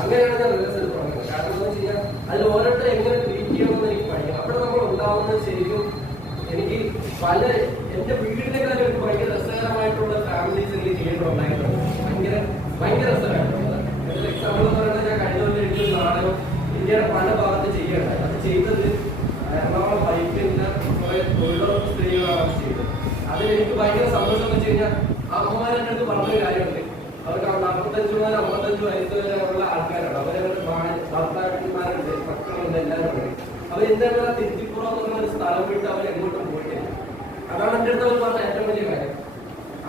അങ്ങനെയാണ് ഞാൻ റിഹേഴ്സൽ തുടങ്ങുന്നത്. കാരണം എന്താ വെച്ച് കഴിഞ്ഞാൽ അതിൽ ഓരോരുത്തർ എങ്ങനെ ട്രീറ്റ് ചെയ്യണമെന്ന് എനിക്ക് പഠിക്കാം. അവിടെ നമ്മൾ ഉണ്ടാവുന്നത് ശരിക്കും എനിക്ക് പല എന്റെ വീടിനെക്കാളും എനിക്ക് ഭയങ്കര രസകരമായിട്ടുള്ള ഫാമിലീസ് എനിക്ക് തിയേറ്റർ ഉണ്ടായിട്ടുണ്ട്. ഭയങ്കര രസകരമായിട്ടുള്ളത്. ഒരു എക്സാമ്പിൾ എന്ന് പറയുന്നത് ഞാൻ കഴിഞ്ഞ പോലെ എനിക്ക് നാടകം ഇന്ത്യയുടെ പല ഭാഗത്ത് ചെയ്യേണ്ടത്. അത് ചെയ്തത് എറണാകുളം ബൈക്കിന്റെ കുറെ തൊഴിലുറപ്പ് സ്ത്രീകളാണ് അത് ചെയ്തത്. അതിലെനിക്ക് ഭയങ്കര സന്തോഷം എന്ന് വെച്ച് കഴിഞ്ഞാൽ അമ്മമാരുടെ അടുത്ത് പറഞ്ഞൊരു കാര്യമുണ്ട്. അവർക്ക് 45 മുതൽ 55 വയസ്സ് വരെയുള്ള ആൾക്കാരാണ്. അവരവരുടെ ഭർത്താക്കന്മാരുണ്ട്, മക്കളുണ്ട്, എല്ലാവരും ഉണ്ട്. അവരെന്തായാലും തിരുത്തിപ്പുറം എന്നുള്ള ഒരു സ്ഥലം വിട്ട് അവർ എങ്ങോട്ടും പോയിട്ടില്ല. അതാണ് എൻ്റെ അടുത്ത് അവർ പറഞ്ഞ ഏറ്റവും വലിയ കാര്യം.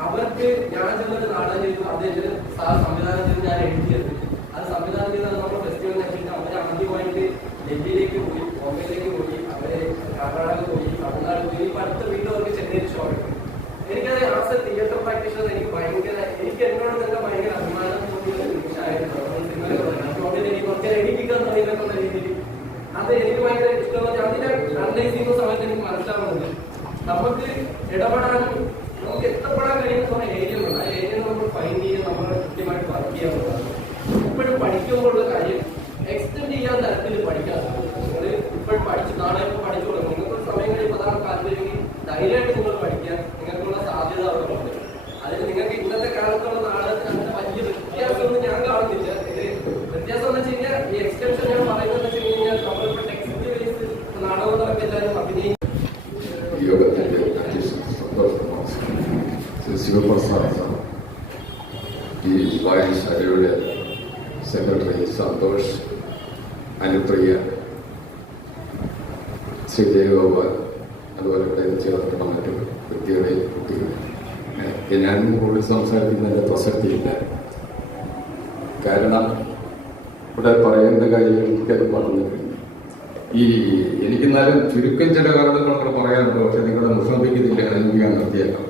അവർക്ക് ഞാൻ ചെന്നൊരു നാടകം ചെയ്തു, അത് എന്റെ സംവിധാനം ചെയ്ത് ഞാൻ എഴുതിയത്. അത് സംവിധാനം ചെയ്താൽ നമ്മുടെ ഫെസ്റ്റിവൽ വെച്ചിട്ട് അവർ ആദ്യമായിട്ട് ഡൽഹിയിലേക്ക് പോയി, ബോംബെയിലേക്ക് പോയി, അവര് കർണാടക പോയി, തമിഴ്നാട് പോയി. ഇപ്പൊ അടുത്ത വീണ്ടും അവർക്ക് ചെന്നൈയിൽ ഷോ എടുക്കും. എനിക്കത് ആസ് എ തിയേറ്റർ പ്രാക്ടീഷണർ എനിക്ക് എന്നോട് തന്നെ ഭയങ്കര അഭിമാനം തോന്നിയ ഒരു നിമിഷമായിരുന്നു. എനിക്ക് കുറച്ച് എഡിറ്റിക്കാൻ തുടങ്ങിയെന്നുള്ള രീതിയിൽ അത് എനിക്ക് ഭയങ്കര ഇഷ്ടമെന്ന് അതിനെ അനലൈസ് ചെയ്യുന്ന സമയത്ത് എനിക്ക് മനസ്സിലാവുന്നുണ്ട് നമുക്ക് ഇടപെടാനും നമുക്ക് എത്തപ്പെടാൻ കഴിയുന്ന കുറെ ഏരിയകളുണ്ട്. ആ ഏരിയ നമ്മൾ ഫൈൻഡ് ചെയ്യാൻ നമ്മൾ കൃത്യമായിട്ട് വർക്ക് ചെയ്യാവുന്നതാണ്. ഇപ്പോഴും പഠിക്കുമ്പോഴുള്ള കാര്യം എക്സ്റ്റെൻഡ് ചെയ്യാൻ തരത്തിൽ പഠിക്കാൻ നിങ്ങൾ ഇപ്പോഴും പഠിച്ച് നാളെ ഇപ്പോൾ പഠിച്ചു തുടങ്ങും. നിങ്ങൾക്ക് സമയം കഴിയുമ്പോൾ അതാണ് താല്പര്യമെങ്കിൽ ധൈര്യമായിട്ട് നിങ്ങൾ പഠിക്കാൻ നിങ്ങൾക്കുള്ള സാധ്യത അവിടെ ഉണ്ട്. അതിന് നിങ്ങൾക്ക് ഇന്നത്തെ കാലത്തുള്ള നാടകത്തിന് അങ്ങനെ വലിയ വ്യത്യാസമൊന്നും ഞാൻ കാണുന്നില്ല. ഇത് വ്യത്യാസം എന്ന് വെച്ച് കഴിഞ്ഞാൽ ഈ എക്സ്റ്റൻഷൻ ഞാൻ പറയുന്നത് വെച്ച് കഴിഞ്ഞാൽ നമ്മളിപ്പോൾ ടെക്സ്റ്റ് ബേസ് നാടകം നടക്കില്ലാലും അഭിനയിക്കും. യോഗത്തിന്റെ അധ്യക്ഷൻ ശിവപ്രസാദ് സാർ, ഈ വായനശാലയുടെ സെക്രട്ടറി സന്തോഷ്, അനുപ്രിയ, ശ്രീ ജയഗോപാൽ, അതുപോലെ ഇവിടെ ചേർക്കുന്ന മറ്റു വ്യക്തികളെ കുട്ടികളെ, ഞാൻ കൂടുതൽ സംസാരിക്കുന്നതിൻ്റെ പ്രസക്തിയില്ല. കാരണം ഇവിടെ പറയേണ്ട കാര്യങ്ങൾ എനിക്കത് പറഞ്ഞു കഴിഞ്ഞു. എനിക്കെന്നാലും ചുരുക്കം ചില കാരണങ്ങളൊക്കെ പറയാനുണ്ട്. പക്ഷെ നിങ്ങളുടെ മുഖ്യമന്ത്രിക്കുന്നില്ല, അല്ലെങ്കിൽ ഞാൻ നിർത്തിയേക്കാം.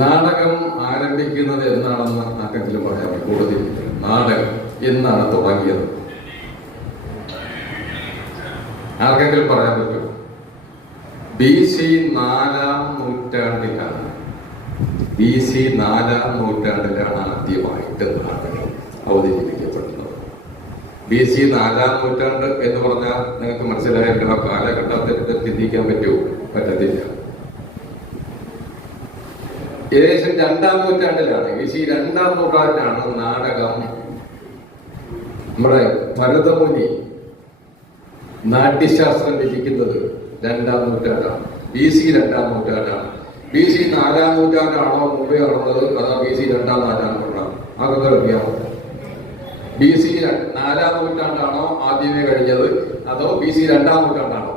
നാടകം ആരംഭിക്കുന്നത് എന്നാണെന്ന് ആർക്കെങ്കിലും പറയാം? കൂടുതൽ നാടകം എന്നാണ് തുടങ്ങിയത്? ആർക്കെങ്കിലും പറയാൻ പറ്റും? BC 4-ാം നൂറ്റാണ്ടിലാണ്. BC 4-ാം നൂറ്റാണ്ടിലാണ് ആദ്യമായിട്ട് നാടകം അവതരിപ്പിക്കപ്പെടുന്നത്. BC 4-ാം നൂറ്റാണ്ട് എന്ന് പറഞ്ഞാൽ നിങ്ങൾക്ക് മനസ്സിലായിട്ട് ആ കാലഘട്ടത്തിൽ ചിന്തിക്കാൻ പറ്റുമോ? പറ്റത്തില്ല. ഏകദേശം 2-ാം നൂറ്റാണ്ടിലാണ്, BC 2-ാം നൂറ്റാണ്ടിലാണ് നാടകം. നമ്മുടെ ഭരതമുനി നാട്യശാസ്ത്രം രചിക്കുന്നത് 2-ാം നൂറ്റാണ്ടാണ്. BC 2-ാം നൂറ്റാണ്ടാണ്. BC 4-ാം നൂറ്റാണ്ടാണോ മുമ്പേ നടന്നത്, അതോ BC 2-ാം നൂറ്റാണ്ടാണ്? അതൊക്കെ അറിയാമോ? BC 4-ാം നൂറ്റാണ്ടാണോ ആദ്യമേ കഴിഞ്ഞത്, അതോ BC 2-ാം നൂറ്റാണ്ടാണോ?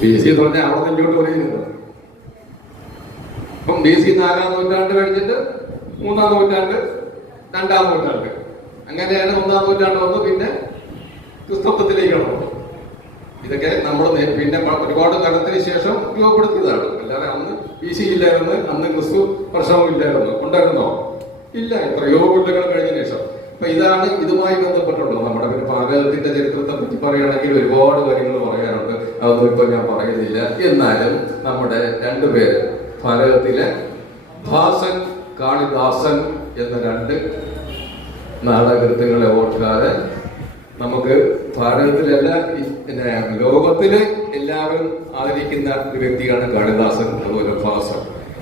BC എന്ന് പറഞ്ഞാൽ അവിടെ ഇങ്ങോട്ട് പറയുന്നത്. അപ്പം BC 4-ാം നൂറ്റാണ്ട് കഴിഞ്ഞിട്ട് 3-ാം നൂറ്റാണ്ട്, 2-ാം നൂറ്റാണ്ട്, അങ്ങനെയാണ് 1-ാം നൂറ്റാണ്ട് വന്ന് പിന്നെ ക്രിസ്തത്വത്തിലേക്ക് കടന്നു. ഇതൊക്കെ നമ്മൾ പിന്നെ ഒരുപാട് കാലത്തിന് ശേഷം രൂപപ്പെടുത്തിയതാണ്. അല്ലാതെ അന്ന് BC ഇല്ലായിരുന്നു, അന്ന് ക്രിസ്തു വർഷവും ഇല്ലായിരുന്നു. ഉണ്ടായിരുന്നോ? ഇല്ല. എത്രയോ കൊല്ലങ്ങൾ കഴിഞ്ഞ ശേഷം. അപ്പൊ ഇതാണ് ഇതുമായി ബന്ധപ്പെട്ടുള്ളത്. നമ്മുടെ പിന്നെ ഭാരതത്തിന്റെ ചരിത്രത്തെ പറ്റി പറയുകയാണെങ്കിൽ ഒരുപാട് കാര്യങ്ങൾ പറയാനുണ്ട്. അതൊന്നും ഇപ്പൊ ഞാൻ പറയുന്നില്ല. എന്നാലും നമ്മുടെ രണ്ടുപേര് ഭാരതത്തിലെ ഭാസൻ, കാളിദാസൻ എന്ന 2 നാടകൃത്തുക്കളെ ഓർക്കാതെ നമുക്ക് ഭാരതത്തിലല്ല, പിന്നെ ലോകത്തില് എല്ലാവരും ആദരിക്കുന്ന ഒരു വ്യക്തിയാണ് കാളിദാസൻ, അതുപോലെ ഭാസൻ,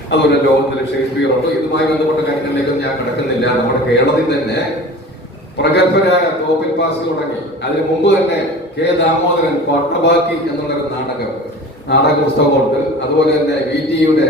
അതുപോലെ ലോകത്തിലെ ഷേക്സ്പിയർ ഉണ്ട്. ഇതുമായി ബന്ധപ്പെട്ട കാര്യങ്ങളിലേക്കും ഞാൻ കിടക്കുന്നില്ല. നമ്മുടെ കേരളത്തിൽ തന്നെ പ്രഗത്ഭരായ തോപ്പിൽ പാസ് തുടങ്ങി അതിന് മുമ്പ് തന്നെ K. ദാമോദരൻ പട്ടബാക്കി എന്നുള്ളൊരു നാടക പുസ്തകമുണ്ട്. അതുപോലെ തന്നെ VT-യുടെ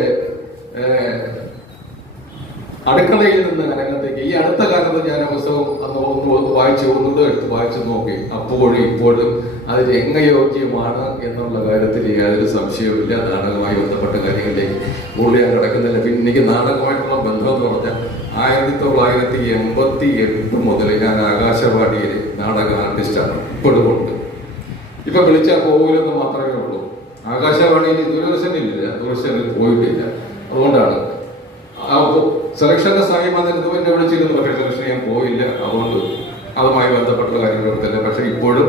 അടുക്കളയിൽ നിന്ന് രംഗത്തേക്ക് ഈ അടുത്ത കാലത്ത് ഞാൻ ആ പുസ്തകം ഒന്നുകൂടെ എടുത്ത് വായിച്ചു നോക്കി. അപ്പോഴും ഇപ്പോഴും അത് രംഗയോഗ്യമാണ് എന്നുള്ള കാര്യത്തിൽ യാതൊരു സംശയവുമില്ല. നാടകവുമായി ബന്ധപ്പെട്ട കാര്യങ്ങളിലേക്ക് കൂടുതൽ ഞാൻ കിടക്കുന്നില്ല. പിന്നെ എനിക്ക് നാടകമായിട്ടുള്ള ബന്ധം എന്ന് പറഞ്ഞാൽ 1988 മുതൽ ഞാൻ ആകാശവാണിയിൽ നാടക ആർട്ടിസ്റ്റാണ്. ഇപ്പോഴും ഉണ്ട്. ഇപ്പൊ വിളിച്ചാൽ പോകില്ലെന്ന് മാത്രമേ ഉള്ളൂ. ആകാശവാണിയിൽ ദൂരദർശനിൽ പോയിട്ടില്ല. അതുകൊണ്ടാണ് സെലക്ഷന്റെ സമയം വന്നിരുന്നു എന്നെ വിളിച്ചിരുന്നു. പക്ഷേ സെലക്ഷൻ ഞാൻ പോയില്ല. അതുകൊണ്ട് അതുമായി ബന്ധപ്പെട്ട കാര്യങ്ങളൊക്കെ. പക്ഷെ ഇപ്പോഴും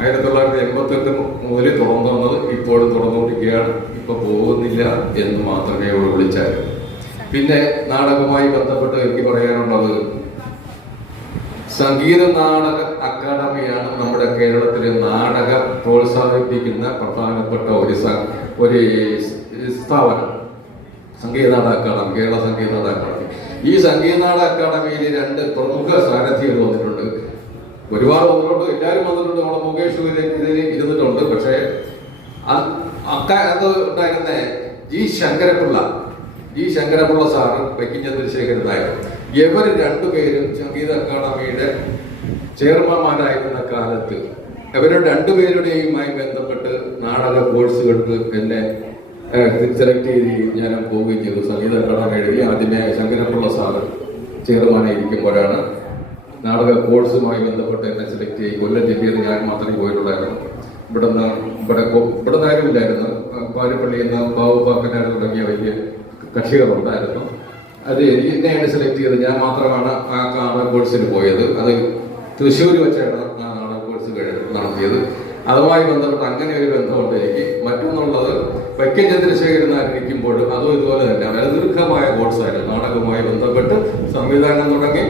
1988 മുതൽ തുറന്നത് ഇപ്പോഴും തുറന്നുകൊണ്ടിരിക്കുകയാണ്. ഇപ്പൊ പോകുന്നില്ല എന്ന് മാത്രമേ ഉള്ളൂ വിളിച്ചാലും. പിന്നെ നാടകവുമായി ബന്ധപ്പെട്ട് എനിക്ക് പറയാനുള്ളത്, സംഗീത നാടക അക്കാദമിയാണ് നമ്മുടെ കേരളത്തിലെ നാടകം പ്രോത്സാഹിപ്പിക്കുന്ന പ്രധാനപ്പെട്ട ഒരു സ്ഥാപനം. Sangeetha Nataka academy, Kerala Sangeetha Nataka academy. ഈ സംഗീത നാടക അക്കാദമിയിൽ 2 പ്രമുഖ സാരഥികൾ വന്നിട്ടുണ്ട്. ഒരുപാട് വന്നിട്ടുണ്ട്, എല്ലാവരും വന്നിട്ടുണ്ട്. നമ്മുടെ മുകേഷ് ഇതിൽ ഇരുന്നിട്ടുണ്ട്. പക്ഷേ അത് ഉണ്ടായിരുന്ന G. ശങ്കരപിള്ള സാറ്, വൈക്കം ചന്ദ്രശേഖരൻ നായർ, ഇവർ 2 പേരും സംഗീത അക്കാദമിയുടെ ചെയർമാൻമാരായിരുന്ന കാലത്ത് ഇവരുടെ 2 പേരുടെയുമായി ബന്ധപ്പെട്ട് നാടക കോഴ്സുകൾക്ക് എന്നെ സെലക്ട് ചെയ്ത് ഞാൻ പോവുകയും ചെയ്തു. സംഗീത അക്കാദമിയുടെ ആദ്യമേ ശങ്കരപിള്ള സാറ് ചെയർമാനായിരിക്കുമ്പോഴാണ് നാടക കോഴ്സുമായി ബന്ധപ്പെട്ട് എന്നെ സെലക്ട് ചെയ്ത്. കൊല്ലം ജില്ലയിൽ ഞാൻ മാത്രമേ പോയിട്ടുണ്ടായിരുന്നു. ഇവിടെ ആരുമില്ലായിരുന്നു. പാലപ്പള്ളിയിൽ നിന്ന് ബാബുപാക്കനാർ തുടങ്ങിയ വലിയ കക്ഷികളുണ്ടായിരുന്നു. അത് എന്നെയാണ് സെലക്ട് ചെയ്തത്. ഞാൻ മാത്രമാണ് ആ നാടക കോഴ്സിന് പോയത്. അത് തൃശ്ശൂർ വെച്ചാണ് ആ നാടക കോഴ്സ് നടത്തിയത്. അതുമായി ബന്ധപ്പെട്ട് അങ്ങനെ ഒരു ബന്ധമുണ്ട് എനിക്ക്. മറ്റൊന്നുള്ളത് വൈക്കം ചന്ദ്രശേഖരൻ ഇരിക്കുമ്പോഴും അതും ഇതുപോലെ തന്നെ വളരെ ദീർഘമായ കോഴ്സായിരുന്നു. നാടകവുമായി ബന്ധപ്പെട്ട് സംവിധാനം തുടങ്ങി,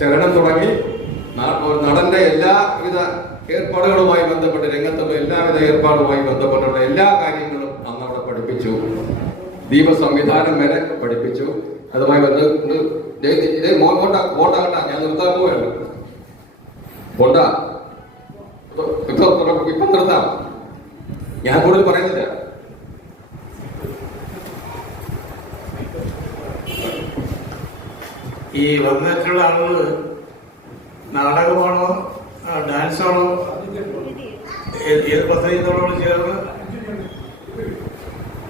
ചലനം തുടങ്ങി, നടന്റെ എല്ലാവിധ ഏർപ്പാടുകളുമായി ബന്ധപ്പെട്ട്, രംഗത്തുള്ള എല്ലാവിധ ഏർപ്പാടുമായി ബന്ധപ്പെട്ടുള്ള എല്ലാ കാര്യങ്ങളും അന്ന് അവിടെ പഠിപ്പിച്ചു. ദീപ സംവിധാനം വരെ പഠിപ്പിച്ചു. അതുമായി ബന്ധപ്പെട്ട് ഞാൻ നിർത്താൻ പോവുകയാണ്. ഇപ്പൊ നിർത്താം, ഞാൻ കൂടുതൽ പറയുന്നില്ല. ഈ വന്നിട്ടുള്ള ആളുകൾ നാടകമാണോ ഡാൻസാണോ ഏത് പദ്ധതിയോട് ചേർന്ന്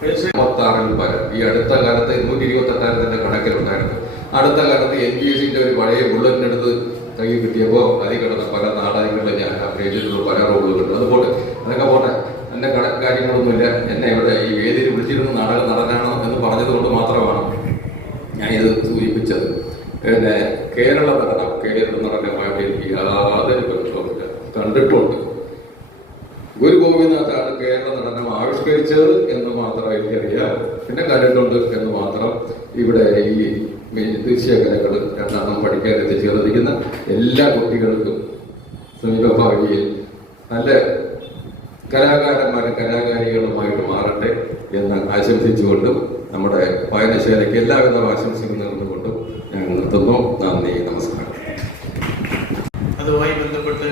56-ൽ പരം ഈ അടുത്ത കാലത്ത് 128,000 കണക്കിലുണ്ടായിരുന്നു. അടുത്ത കാലത്ത് NGSന്റെ ഒരു പഴയ ബുള്ളറ്റിനെടുത്ത് കൈ കിട്ടിയപ്പോൾ അതിൽ കിടന്ന പല നാടകങ്ങളിൽ ഞാൻ അഭിനയിച്ചിട്ടുള്ള പല റോളുകളുണ്ട്. അതുപോലെ അതൊക്കെ പോട്ടെ, എന്റെ കാര്യങ്ങളൊന്നുമില്ല. എന്നെ ഇവിടെ ഈ വേദിയിൽ വിളിച്ചിരുന്ന നാടക നടനാണോ എന്ന് പറഞ്ഞത് കൊണ്ട് മാത്രമാണ് ഞാൻ ഇത് സൂചിപ്പിച്ചത്. പിന്നെ കേരള നടനമായിട്ട് എനിക്ക് യാതൊരു ബന്ധവുമില്ല. കണ്ടിട്ടുണ്ട്. ഗുരു ഗോപിനാഥാണ് കേരള നടനം ആവിഷ്കരിച്ചത് എന്ന് മാത്രം എനിക്കറിയാം. പിന്നെ കണ്ടിട്ടുണ്ട് എന്ന് മാത്രം. ഇവിടെ ഈ ദൃശ്യകലകൾ രണ്ടെണ്ണം പഠിക്കാൻ എത്തിച്ചേർന്നിരിക്കുന്ന എല്ലാ കുട്ടികൾക്കും സമീപഭാവിയിൽ നല്ല കലാകാരന്മാരും കലാകാരികളുമായിട്ട് മാറട്ടെ എന്ന് ആശംസിച്ചുകൊണ്ടും നമ്മുടെ വായനശാലയ്ക്ക് എല്ലാവിധ ആശംസകൾ നേർന്നുകൊണ്ടും ഞാൻ നിർത്തുന്നു. നന്ദി, നമസ്കാരം. അതുമായി ബന്ധപ്പെട്ട്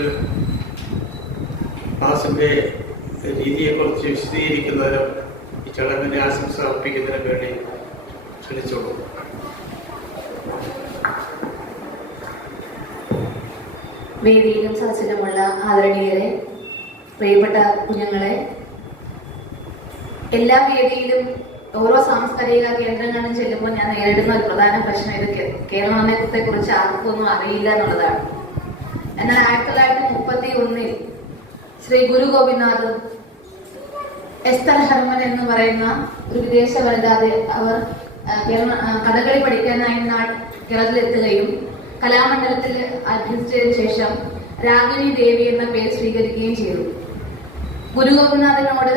ക്ലാസിന്റെ രീതിയെക്കുറിച്ച് വിശദീകരിക്കുന്നതിനും ഈ ചടങ്ങിന്റെ ആശംസ അർപ്പിക്കുന്നതിനും വേണ്ടി ക്ഷണിച്ചോളൂ. വേദിയിലും സദസ്സിലുമുള്ള ആദരണീയരെ, പ്രിയപ്പെട്ട കുഞ്ഞുങ്ങളെ, എല്ലാ വേദിയിലും ഓരോ സാംസ്കാരിക കേന്ദ്രങ്ങളിലും ചെല്ലുമ്പോൾ ഞാൻ നേരിടുന്ന ഒരു പ്രധാന പ്രശ്നം ഇത് കേരളത്തെ കുറിച്ച് ആർക്കും ഒന്നും അറിയില്ല എന്നുള്ളതാണ്. എന്നാൽ 1931 ശ്രീ ഗുരു ഗോപിനാഥ് എസ്തർ ഹർമൻ എന്ന് പറയുന്ന ഒരു വിദേശ വനിത അവർ കഥകളി പഠിക്കാനായി കേരളത്തിലെത്തുകയും കലാമണ്ഡലത്തിൽ അഭ്യസിച്ചതിനു ശേഷം രാഗിണി ദേവി എന്ന പേര് സ്വീകരിക്കുകയും ചെയ്തു. ഗുരു ഗോപിനാഥിനോട്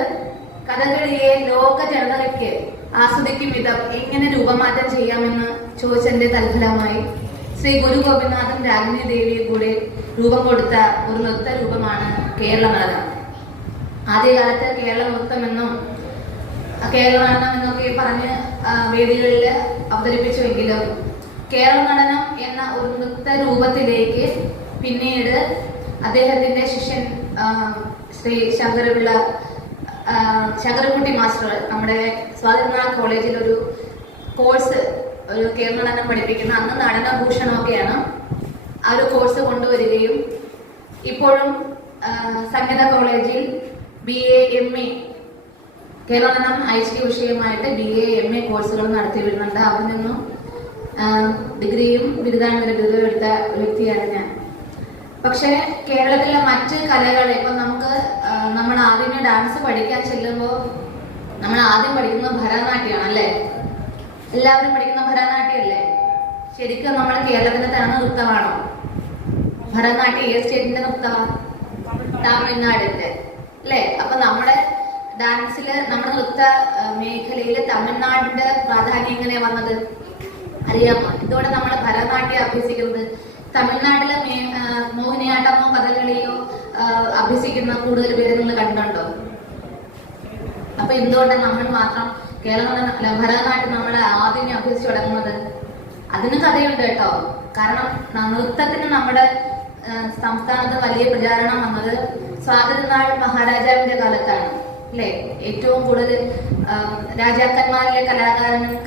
കഥകളിയെ ലോക ജനതയ്ക്ക് ആസ്വദിക്കും വിധം എങ്ങനെ രൂപമാറ്റം ചെയ്യാമെന്ന് ചോദിച്ചതിന്റെ തൽഫലമായി ശ്രീ ഗുരു ഗോപിനാഥൻ രാഗിണി ദേവിയെ കൂടെ രൂപം കൊടുത്ത ഒരു നൃത്ത രൂപമാണ് കേരള നടനം. ആദ്യകാലത്ത് കേരള നൃത്തമെന്നും കേരള നടനം എന്നൊക്കെ പറഞ്ഞ് വേദികളിൽ അവതരിപ്പിച്ചുവെങ്കിലും കേരള നടനം എന്ന ഒരു നൃത്ത രൂപത്തിലേക്ക് പിന്നീട് അദ്ദേഹത്തിന്റെ ശിഷ്യൻ ശ്രീ ശങ്കരൻകുട്ടി മാസ്റ്റർ നമ്മുടെ സ്വാതിനാഥ കോളേജിൽ ഒരു കോഴ്സ്, ഒരു കേരള നടനം പഠിപ്പിക്കുന്ന, അന്ന് നടനഭൂഷണമൊക്കെയാണ്, ആ ഒരു കോഴ്സ് കൊണ്ടുവരികയും ഇപ്പോഴും സംഗീത കോളേജിൽ BA MA Kerala Natanam HD വിഷയമായിട്ട് BA MA കോഴ്സുകൾ നടത്തി വരുന്നുണ്ട്. അവിടെ നിന്നും ഡിഗ്രിയും ബിരുദാനന്തര ബിരുദവും എടുത്ത വ്യക്തിയാണ് ഞാൻ. പക്ഷെ കേരളത്തിലെ മറ്റ് കലകളെ ഇപ്പൊ നമ്മൾ ആദ്യമേ ഡാൻസ് പഠിക്കാൻ ചെല്ലുമ്പോൾ നമ്മൾ ആദ്യം പഠിക്കുന്നത് ഭരതനാട്യമാണ് അല്ലേ? എല്ലാവരും പഠിക്കുന്ന ഭരതനാട്യമല്ലേ? ശരിക്കും നമ്മൾ കേരളത്തിന്റെ തന്നെ നൃത്തമാണോ? ഭരതനാട്യം ഏത് സ്റ്റേറ്റിന്റെ നൃത്തമാണ്? തമിഴ്നാടിന്റെ അല്ലേ? അപ്പൊ നമ്മുടെ ഡാൻസില്, നമ്മുടെ നൃത്ത മേഖലയില് തമിഴ്നാടിന്റെ പ്രാധാന്യം എങ്ങനെയാ വന്നത് അറിയാമോ? ഇതോടെ നമ്മൾ ഭരതനാട്യം അഭ്യസിക്കുന്നത് തമിഴ്നാട്ടിലെ മോഹിനിയാട്ടമോ കഥകളിയോ അഭ്യസിക്കുന്ന കൂടുതൽ പേര് നിങ്ങൾ കണ്ടുണ്ടോ? അപ്പൊ എന്തുകൊണ്ടാണ് നമ്മൾ മാത്രം ഭരതനാട്യം നമ്മൾ ആദ്യം അഭ്യസിച്ചു തുടങ്ങുന്നത്? അതിന് കഥയുണ്ട് കേട്ടോ. കാരണം നൃത്തത്തിന് നമ്മുടെ സംസ്ഥാനത്ത് വലിയ പ്രചാരണം വന്നത് സ്വാതിനാൾ മഹാരാജാവിന്റെ കാലത്താണ് അല്ലെ? ഏറ്റവും കൂടുതൽ രാജാക്കന്മാരിലെ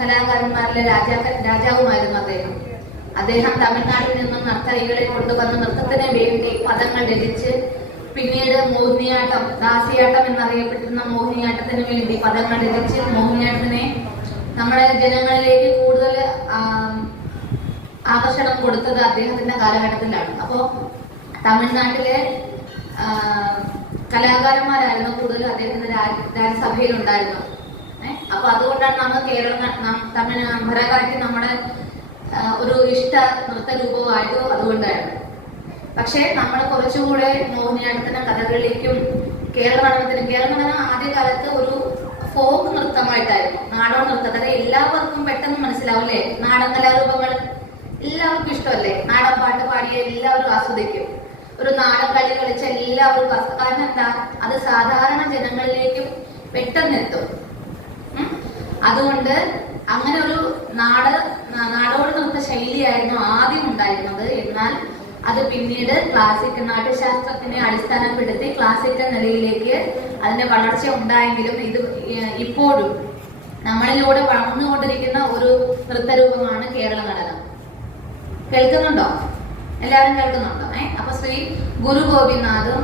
കലാകാരന്മാരിലെ രാജാവുമായിരുന്നു അദ്ദേഹം തമിഴ്നാട്ടിൽ നിന്നും നർത്തകികളെ കൊണ്ടുവന്ന് നൃത്തത്തിന് വേണ്ടി പദങ്ങൾ രചിച്ച് പിന്നീട് മോഹിനിയാട്ടം, ദാസിയാട്ടം എന്നറിയപ്പെട്ടിരുന്ന മോഹിനിയാട്ടത്തിന് വേണ്ടി പദങ്ങൾ രചിച്ച് മോഹിനിയാട്ടത്തിനെ നമ്മുടെ ജനങ്ങളിലേക്ക് കൂടുതൽ ആകർഷണം കൊടുത്തത് അദ്ദേഹത്തിന്റെ കാലഘട്ടത്തിലാണ്. അപ്പോ തമിഴ്നാട്ടിലെ കലാകാരന്മാരായിരുന്നു കൂടുതൽ അദ്ദേഹത്തിന്റെ രാജ്യസഭയിൽ ഉണ്ടായിരുന്നു. അപ്പൊ അതുകൊണ്ടാണ് നമ്മൾ ഭരതനാട്യം നമ്മുടെ ഒരു ഇഷ്ട നൃത്ത രൂപമായതോ അതുകൊണ്ടായിരുന്നു. പക്ഷെ നമ്മൾ കുറച്ചുകൂടെ മോഹിനിയാട്ടത്തിനും കഥകളിക്കും കേരള നടനം ആദ്യകാലത്ത് ഒരു ഫോക്ക് നൃത്തമായിട്ടായിരുന്നു, നാടോടി നൃത്തം. അതായത് എല്ലാവർക്കും പെട്ടെന്ന് മനസ്സിലാവും അല്ലേ, നാടൻ കലാരൂപങ്ങൾ എല്ലാവർക്കും ഇഷ്ടമല്ലേ, നാടൻ പാട്ട് പാടിയ എല്ലാവരും ആസ്വദിക്കും, ഒരു നാടൻ കളി കളിച്ച എല്ലാവർക്കും കാരണം എന്താ, അത് സാധാരണ ജനങ്ങളിലേക്കും പെട്ടെന്ന് എത്തും. അതുകൊണ്ട് അങ്ങനെ ഒരു നാടോടി നൃത്ത ശൈലിയായിരുന്നു ആദ്യം ഉണ്ടായിരുന്നത്. എന്നാൽ അത് പിന്നീട് ക്ലാസിക്കൽ നാട്യശാസ്ത്രത്തിനെ അടിസ്ഥാനപ്പെടുത്തി ക്ലാസിക്കൽ നിലയിലേക്ക് അതിന്റെ വളർച്ച ഉണ്ടായെങ്കിലും ഇത് ഇപ്പോഴും നമ്മളിലൂടെ വളർന്നുകൊണ്ടിരിക്കുന്ന ഒരു നൃത്തരൂപമാണ് കേരള നടനം. കേൾക്കുന്നുണ്ടോ? എല്ലാവരും കേൾക്കുന്നുണ്ടോ? അപ്പൊ ശ്രീ ഗുരു ഗോപിനാഥും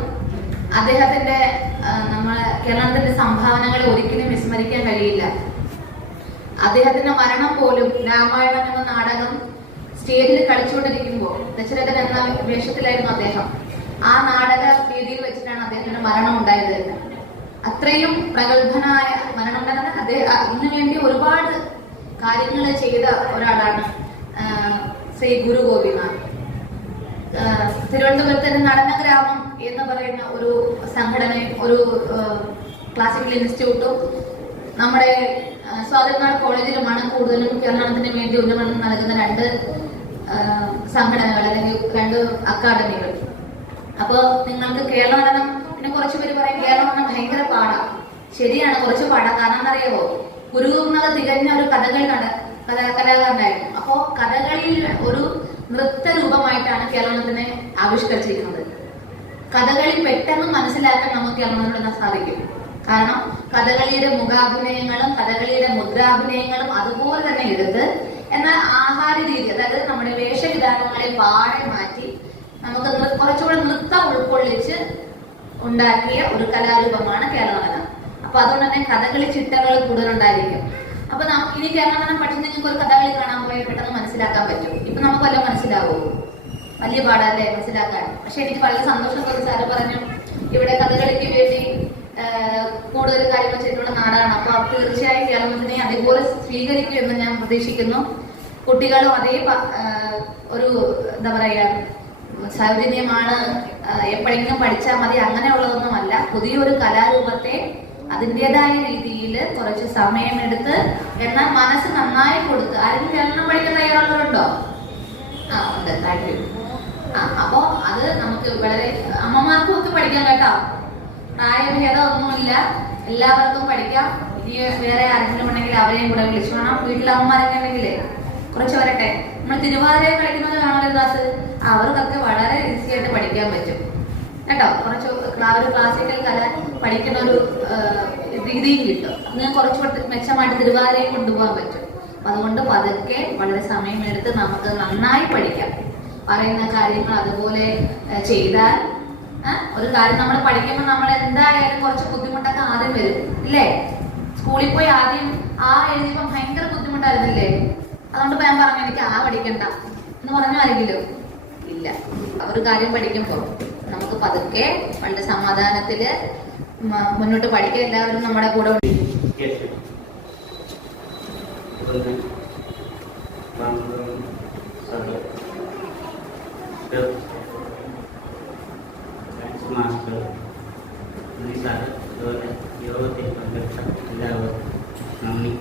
അദ്ദേഹത്തിന്റെ നമ്മളെ കേരളത്തിന്റെ സംഭാവനകളെ ഒരിക്കലും വിസ്മരിക്കാൻ കഴിയില്ല. അദ്ദേഹത്തിന്റെ മരണം പോലും രാമായണം എന്ന നാടകം സ്റ്റേജിൽ കളിച്ചുകൊണ്ടിരിക്കുമ്പോൾ ദശരഥൻ എന്ന വേഷത്തിലായിരുന്നു അദ്ദേഹം. ആ നാടക വേദിയിൽ വെച്ചിട്ടാണ് അദ്ദേഹത്തിന്റെ മരണം ഉണ്ടായത്. അത്രയും പ്രഗത്ഭനായ മരണം ഉണ്ടായത്. അദ്ദേഹം ഇതിനു വേണ്ടി ഒരുപാട് കാര്യങ്ങൾ ചെയ്ത ഒരാളാണ് ശ്രീ ഗുരു ഗോപിനാഥ്. തിരുവനന്തപുരത്ത് നടനഗ്രാമം എന്ന് പറയുന്ന ഒരു സംഘടനയും ഒരു ക്ലാസിക്കൽ ഇൻസ്റ്റിറ്റ്യൂട്ടും നമ്മുടെ സ്വാതിനാൾ കോളേജിലുമാണ് കൂടുതലും കേരളത്തിന് വേണ്ടി ഉന്നമനം നൽകുന്ന 2 സംഘടനകൾ അല്ലെങ്കിൽ 2 അക്കാദമികൾ. അപ്പൊ നിങ്ങൾക്ക് കേരള നടനം, പിന്നെ കുറച്ച് പേര് പറയും കേരള നടനം ഭയങ്കര പാടാ. ശരിയാണ്, കുറച്ച് പാടാ. കാരണം എന്നറിയാവോ, ഗുരുഗോപിനാഥ് തികഞ്ഞ ഒരു കലാകാരനായിരുന്നു. അപ്പോ കഥകളിയിൽ ഒരു നൃത്ത രൂപമായിട്ടാണ് കേരളത്തിനെ ആവിഷ്കരിച്ചിരിക്കുന്നത്. കഥകളി പെട്ടെന്ന് മനസ്സിലാക്കാൻ നമുക്ക് കേരളത്തിനെന്ന് സാധിക്കും. കാരണം കഥകളിയുടെ മുഖാഭിനയങ്ങളും കഥകളിയുടെ മുദ്രാഭിനയങ്ങളും അതുപോലെ തന്നെ എടുത്ത്, എന്നാൽ ആഹാര രീതി, അതായത് നമ്മുടെ വേഷവിധാനങ്ങളെ പാടെ മാറ്റി നമുക്ക് കുറച്ചുകൂടെ നൃത്തം ഉൾക്കൊള്ളിച്ച് ഉണ്ടാക്കിയ ഒരു കലാരൂപമാണ് കേരള നടനം. അപ്പൊ അതുകൊണ്ട് തന്നെ കഥകളി ചിട്ടകൾ കൂടുതലുണ്ടായിരിക്കും. അപ്പൊ ഇനി കേരള നടനം പഠിച്ച് നിങ്ങൾക്ക് ഒരു കഥകളി കാണാൻ പോയാൽ പെട്ടെന്ന് മനസ്സിലാക്കാൻ പറ്റും. ഇപ്പൊ നമുക്ക് വല്ലതും മനസ്സിലാവോ? വലിയ പാടല്ലേ മനസ്സിലാക്കാൻ. പക്ഷെ എനിക്ക് വളരെ സന്തോഷം തോന്നി സാറ് പറഞ്ഞു ഇവിടെ കഥകളിക്ക് വേണ്ടി കൂടുതൽ കാര്യങ്ങൾ ചെയ്തിട്ടുള്ള നാടാണ്. അപ്പൊ തീർച്ചയായും കേരളത്തിനെ അതേപോലെ സ്വീകരിക്കുമെന്ന് ഞാൻ പ്രതീക്ഷിക്കുന്നു. കുട്ടികളും അതേ ഒരു എന്താ പറയാ സൗജന്യമാണ്, എപ്പോഴെങ്കിലും പഠിച്ചാൽ മതി അങ്ങനെയുള്ളതൊന്നുമല്ല. പുതിയൊരു കലാരൂപത്തെ അതിൻ്റെതായ രീതിയിൽ കുറച്ച് സമയമെടുത്ത് എന്നാൽ മനസ്സ് നന്നായി കൊടുത്ത്. ആരെങ്കിലും കേരളം പഠിക്കാൻ തയ്യാറുള്ളവരുണ്ടോ? ഉണ്ട്, താങ്ക് യു. അപ്പോ അത് നമുക്ക് വളരെ അമ്മമാർക്കും ഒക്കെ പഠിക്കാം കേട്ടോ. പ്രായഭേദം ഒന്നുമില്ല, എല്ലാവർക്കും പഠിക്കാം. ഇനി വേറെ ആരെങ്കിലും ഉണ്ടെങ്കിൽ അവരെയും കൂടെ വിളിച്ചു വേണം. വീട്ടിലെ അമ്മമാരൊക്കെ ഉണ്ടെങ്കിലേ കുറച്ച് വരട്ടെ. നമ്മൾ തിരുവാതിര കളിക്കുന്നത് കാണരുതാത്ത്, അവർക്കൊക്കെ വളരെ ഈസി ആയിട്ട് പഠിക്കാൻ പറ്റും കേട്ടോ. കുറച്ച് ഒരു ക്ലാസിക്കൽ കല പഠിക്കുന്ന ഒരു രീതിയും കിട്ടും. അങ്ങനെ കുറച്ചുകൂടെ മെച്ചമായിട്ട് തിരുവാതിരയും കൊണ്ടുപോകാൻ പറ്റും. അതുകൊണ്ട് പതുക്കെ വളരെ സമയമെടുത്ത് നമുക്ക് നന്നായി പഠിക്കാം. പറയുന്ന കാര്യങ്ങൾ അതുപോലെ ചെയ്താൽ ഒരു കാര്യം നമ്മൾ പഠിക്കുമ്പോൾ നമ്മൾ എന്തായാലും കുറച്ച് ബുദ്ധിമുട്ടൊക്കെ ആദ്യം വരും ഇല്ലേ? സ്കൂളിൽ പോയി ആദ്യം എഴുതിയപ്പോൾ ഭയങ്കര ബുദ്ധിമുട്ടായിരുന്നില്ലേ? അതുകൊണ്ട് ഞാൻ പറഞ്ഞു എനിക്ക് പഠിക്കണ്ട എന്ന് പറഞ്ഞു ആരെങ്കിലും ഇല്ല. ഒരു കാര്യം പഠിക്കുമ്പോൾ നമുക്ക് പതുക്കെ വളരെ സമാധാനത്തില് മുന്നോട്ട് പഠിക്കാൻ എല്ലാവരും നമ്മുടെ കൂടെ മാസ്റ്റർ യോഗത്തിൽ പങ്കെടുത്ത എല്ലാവർക്കും നന്ദി.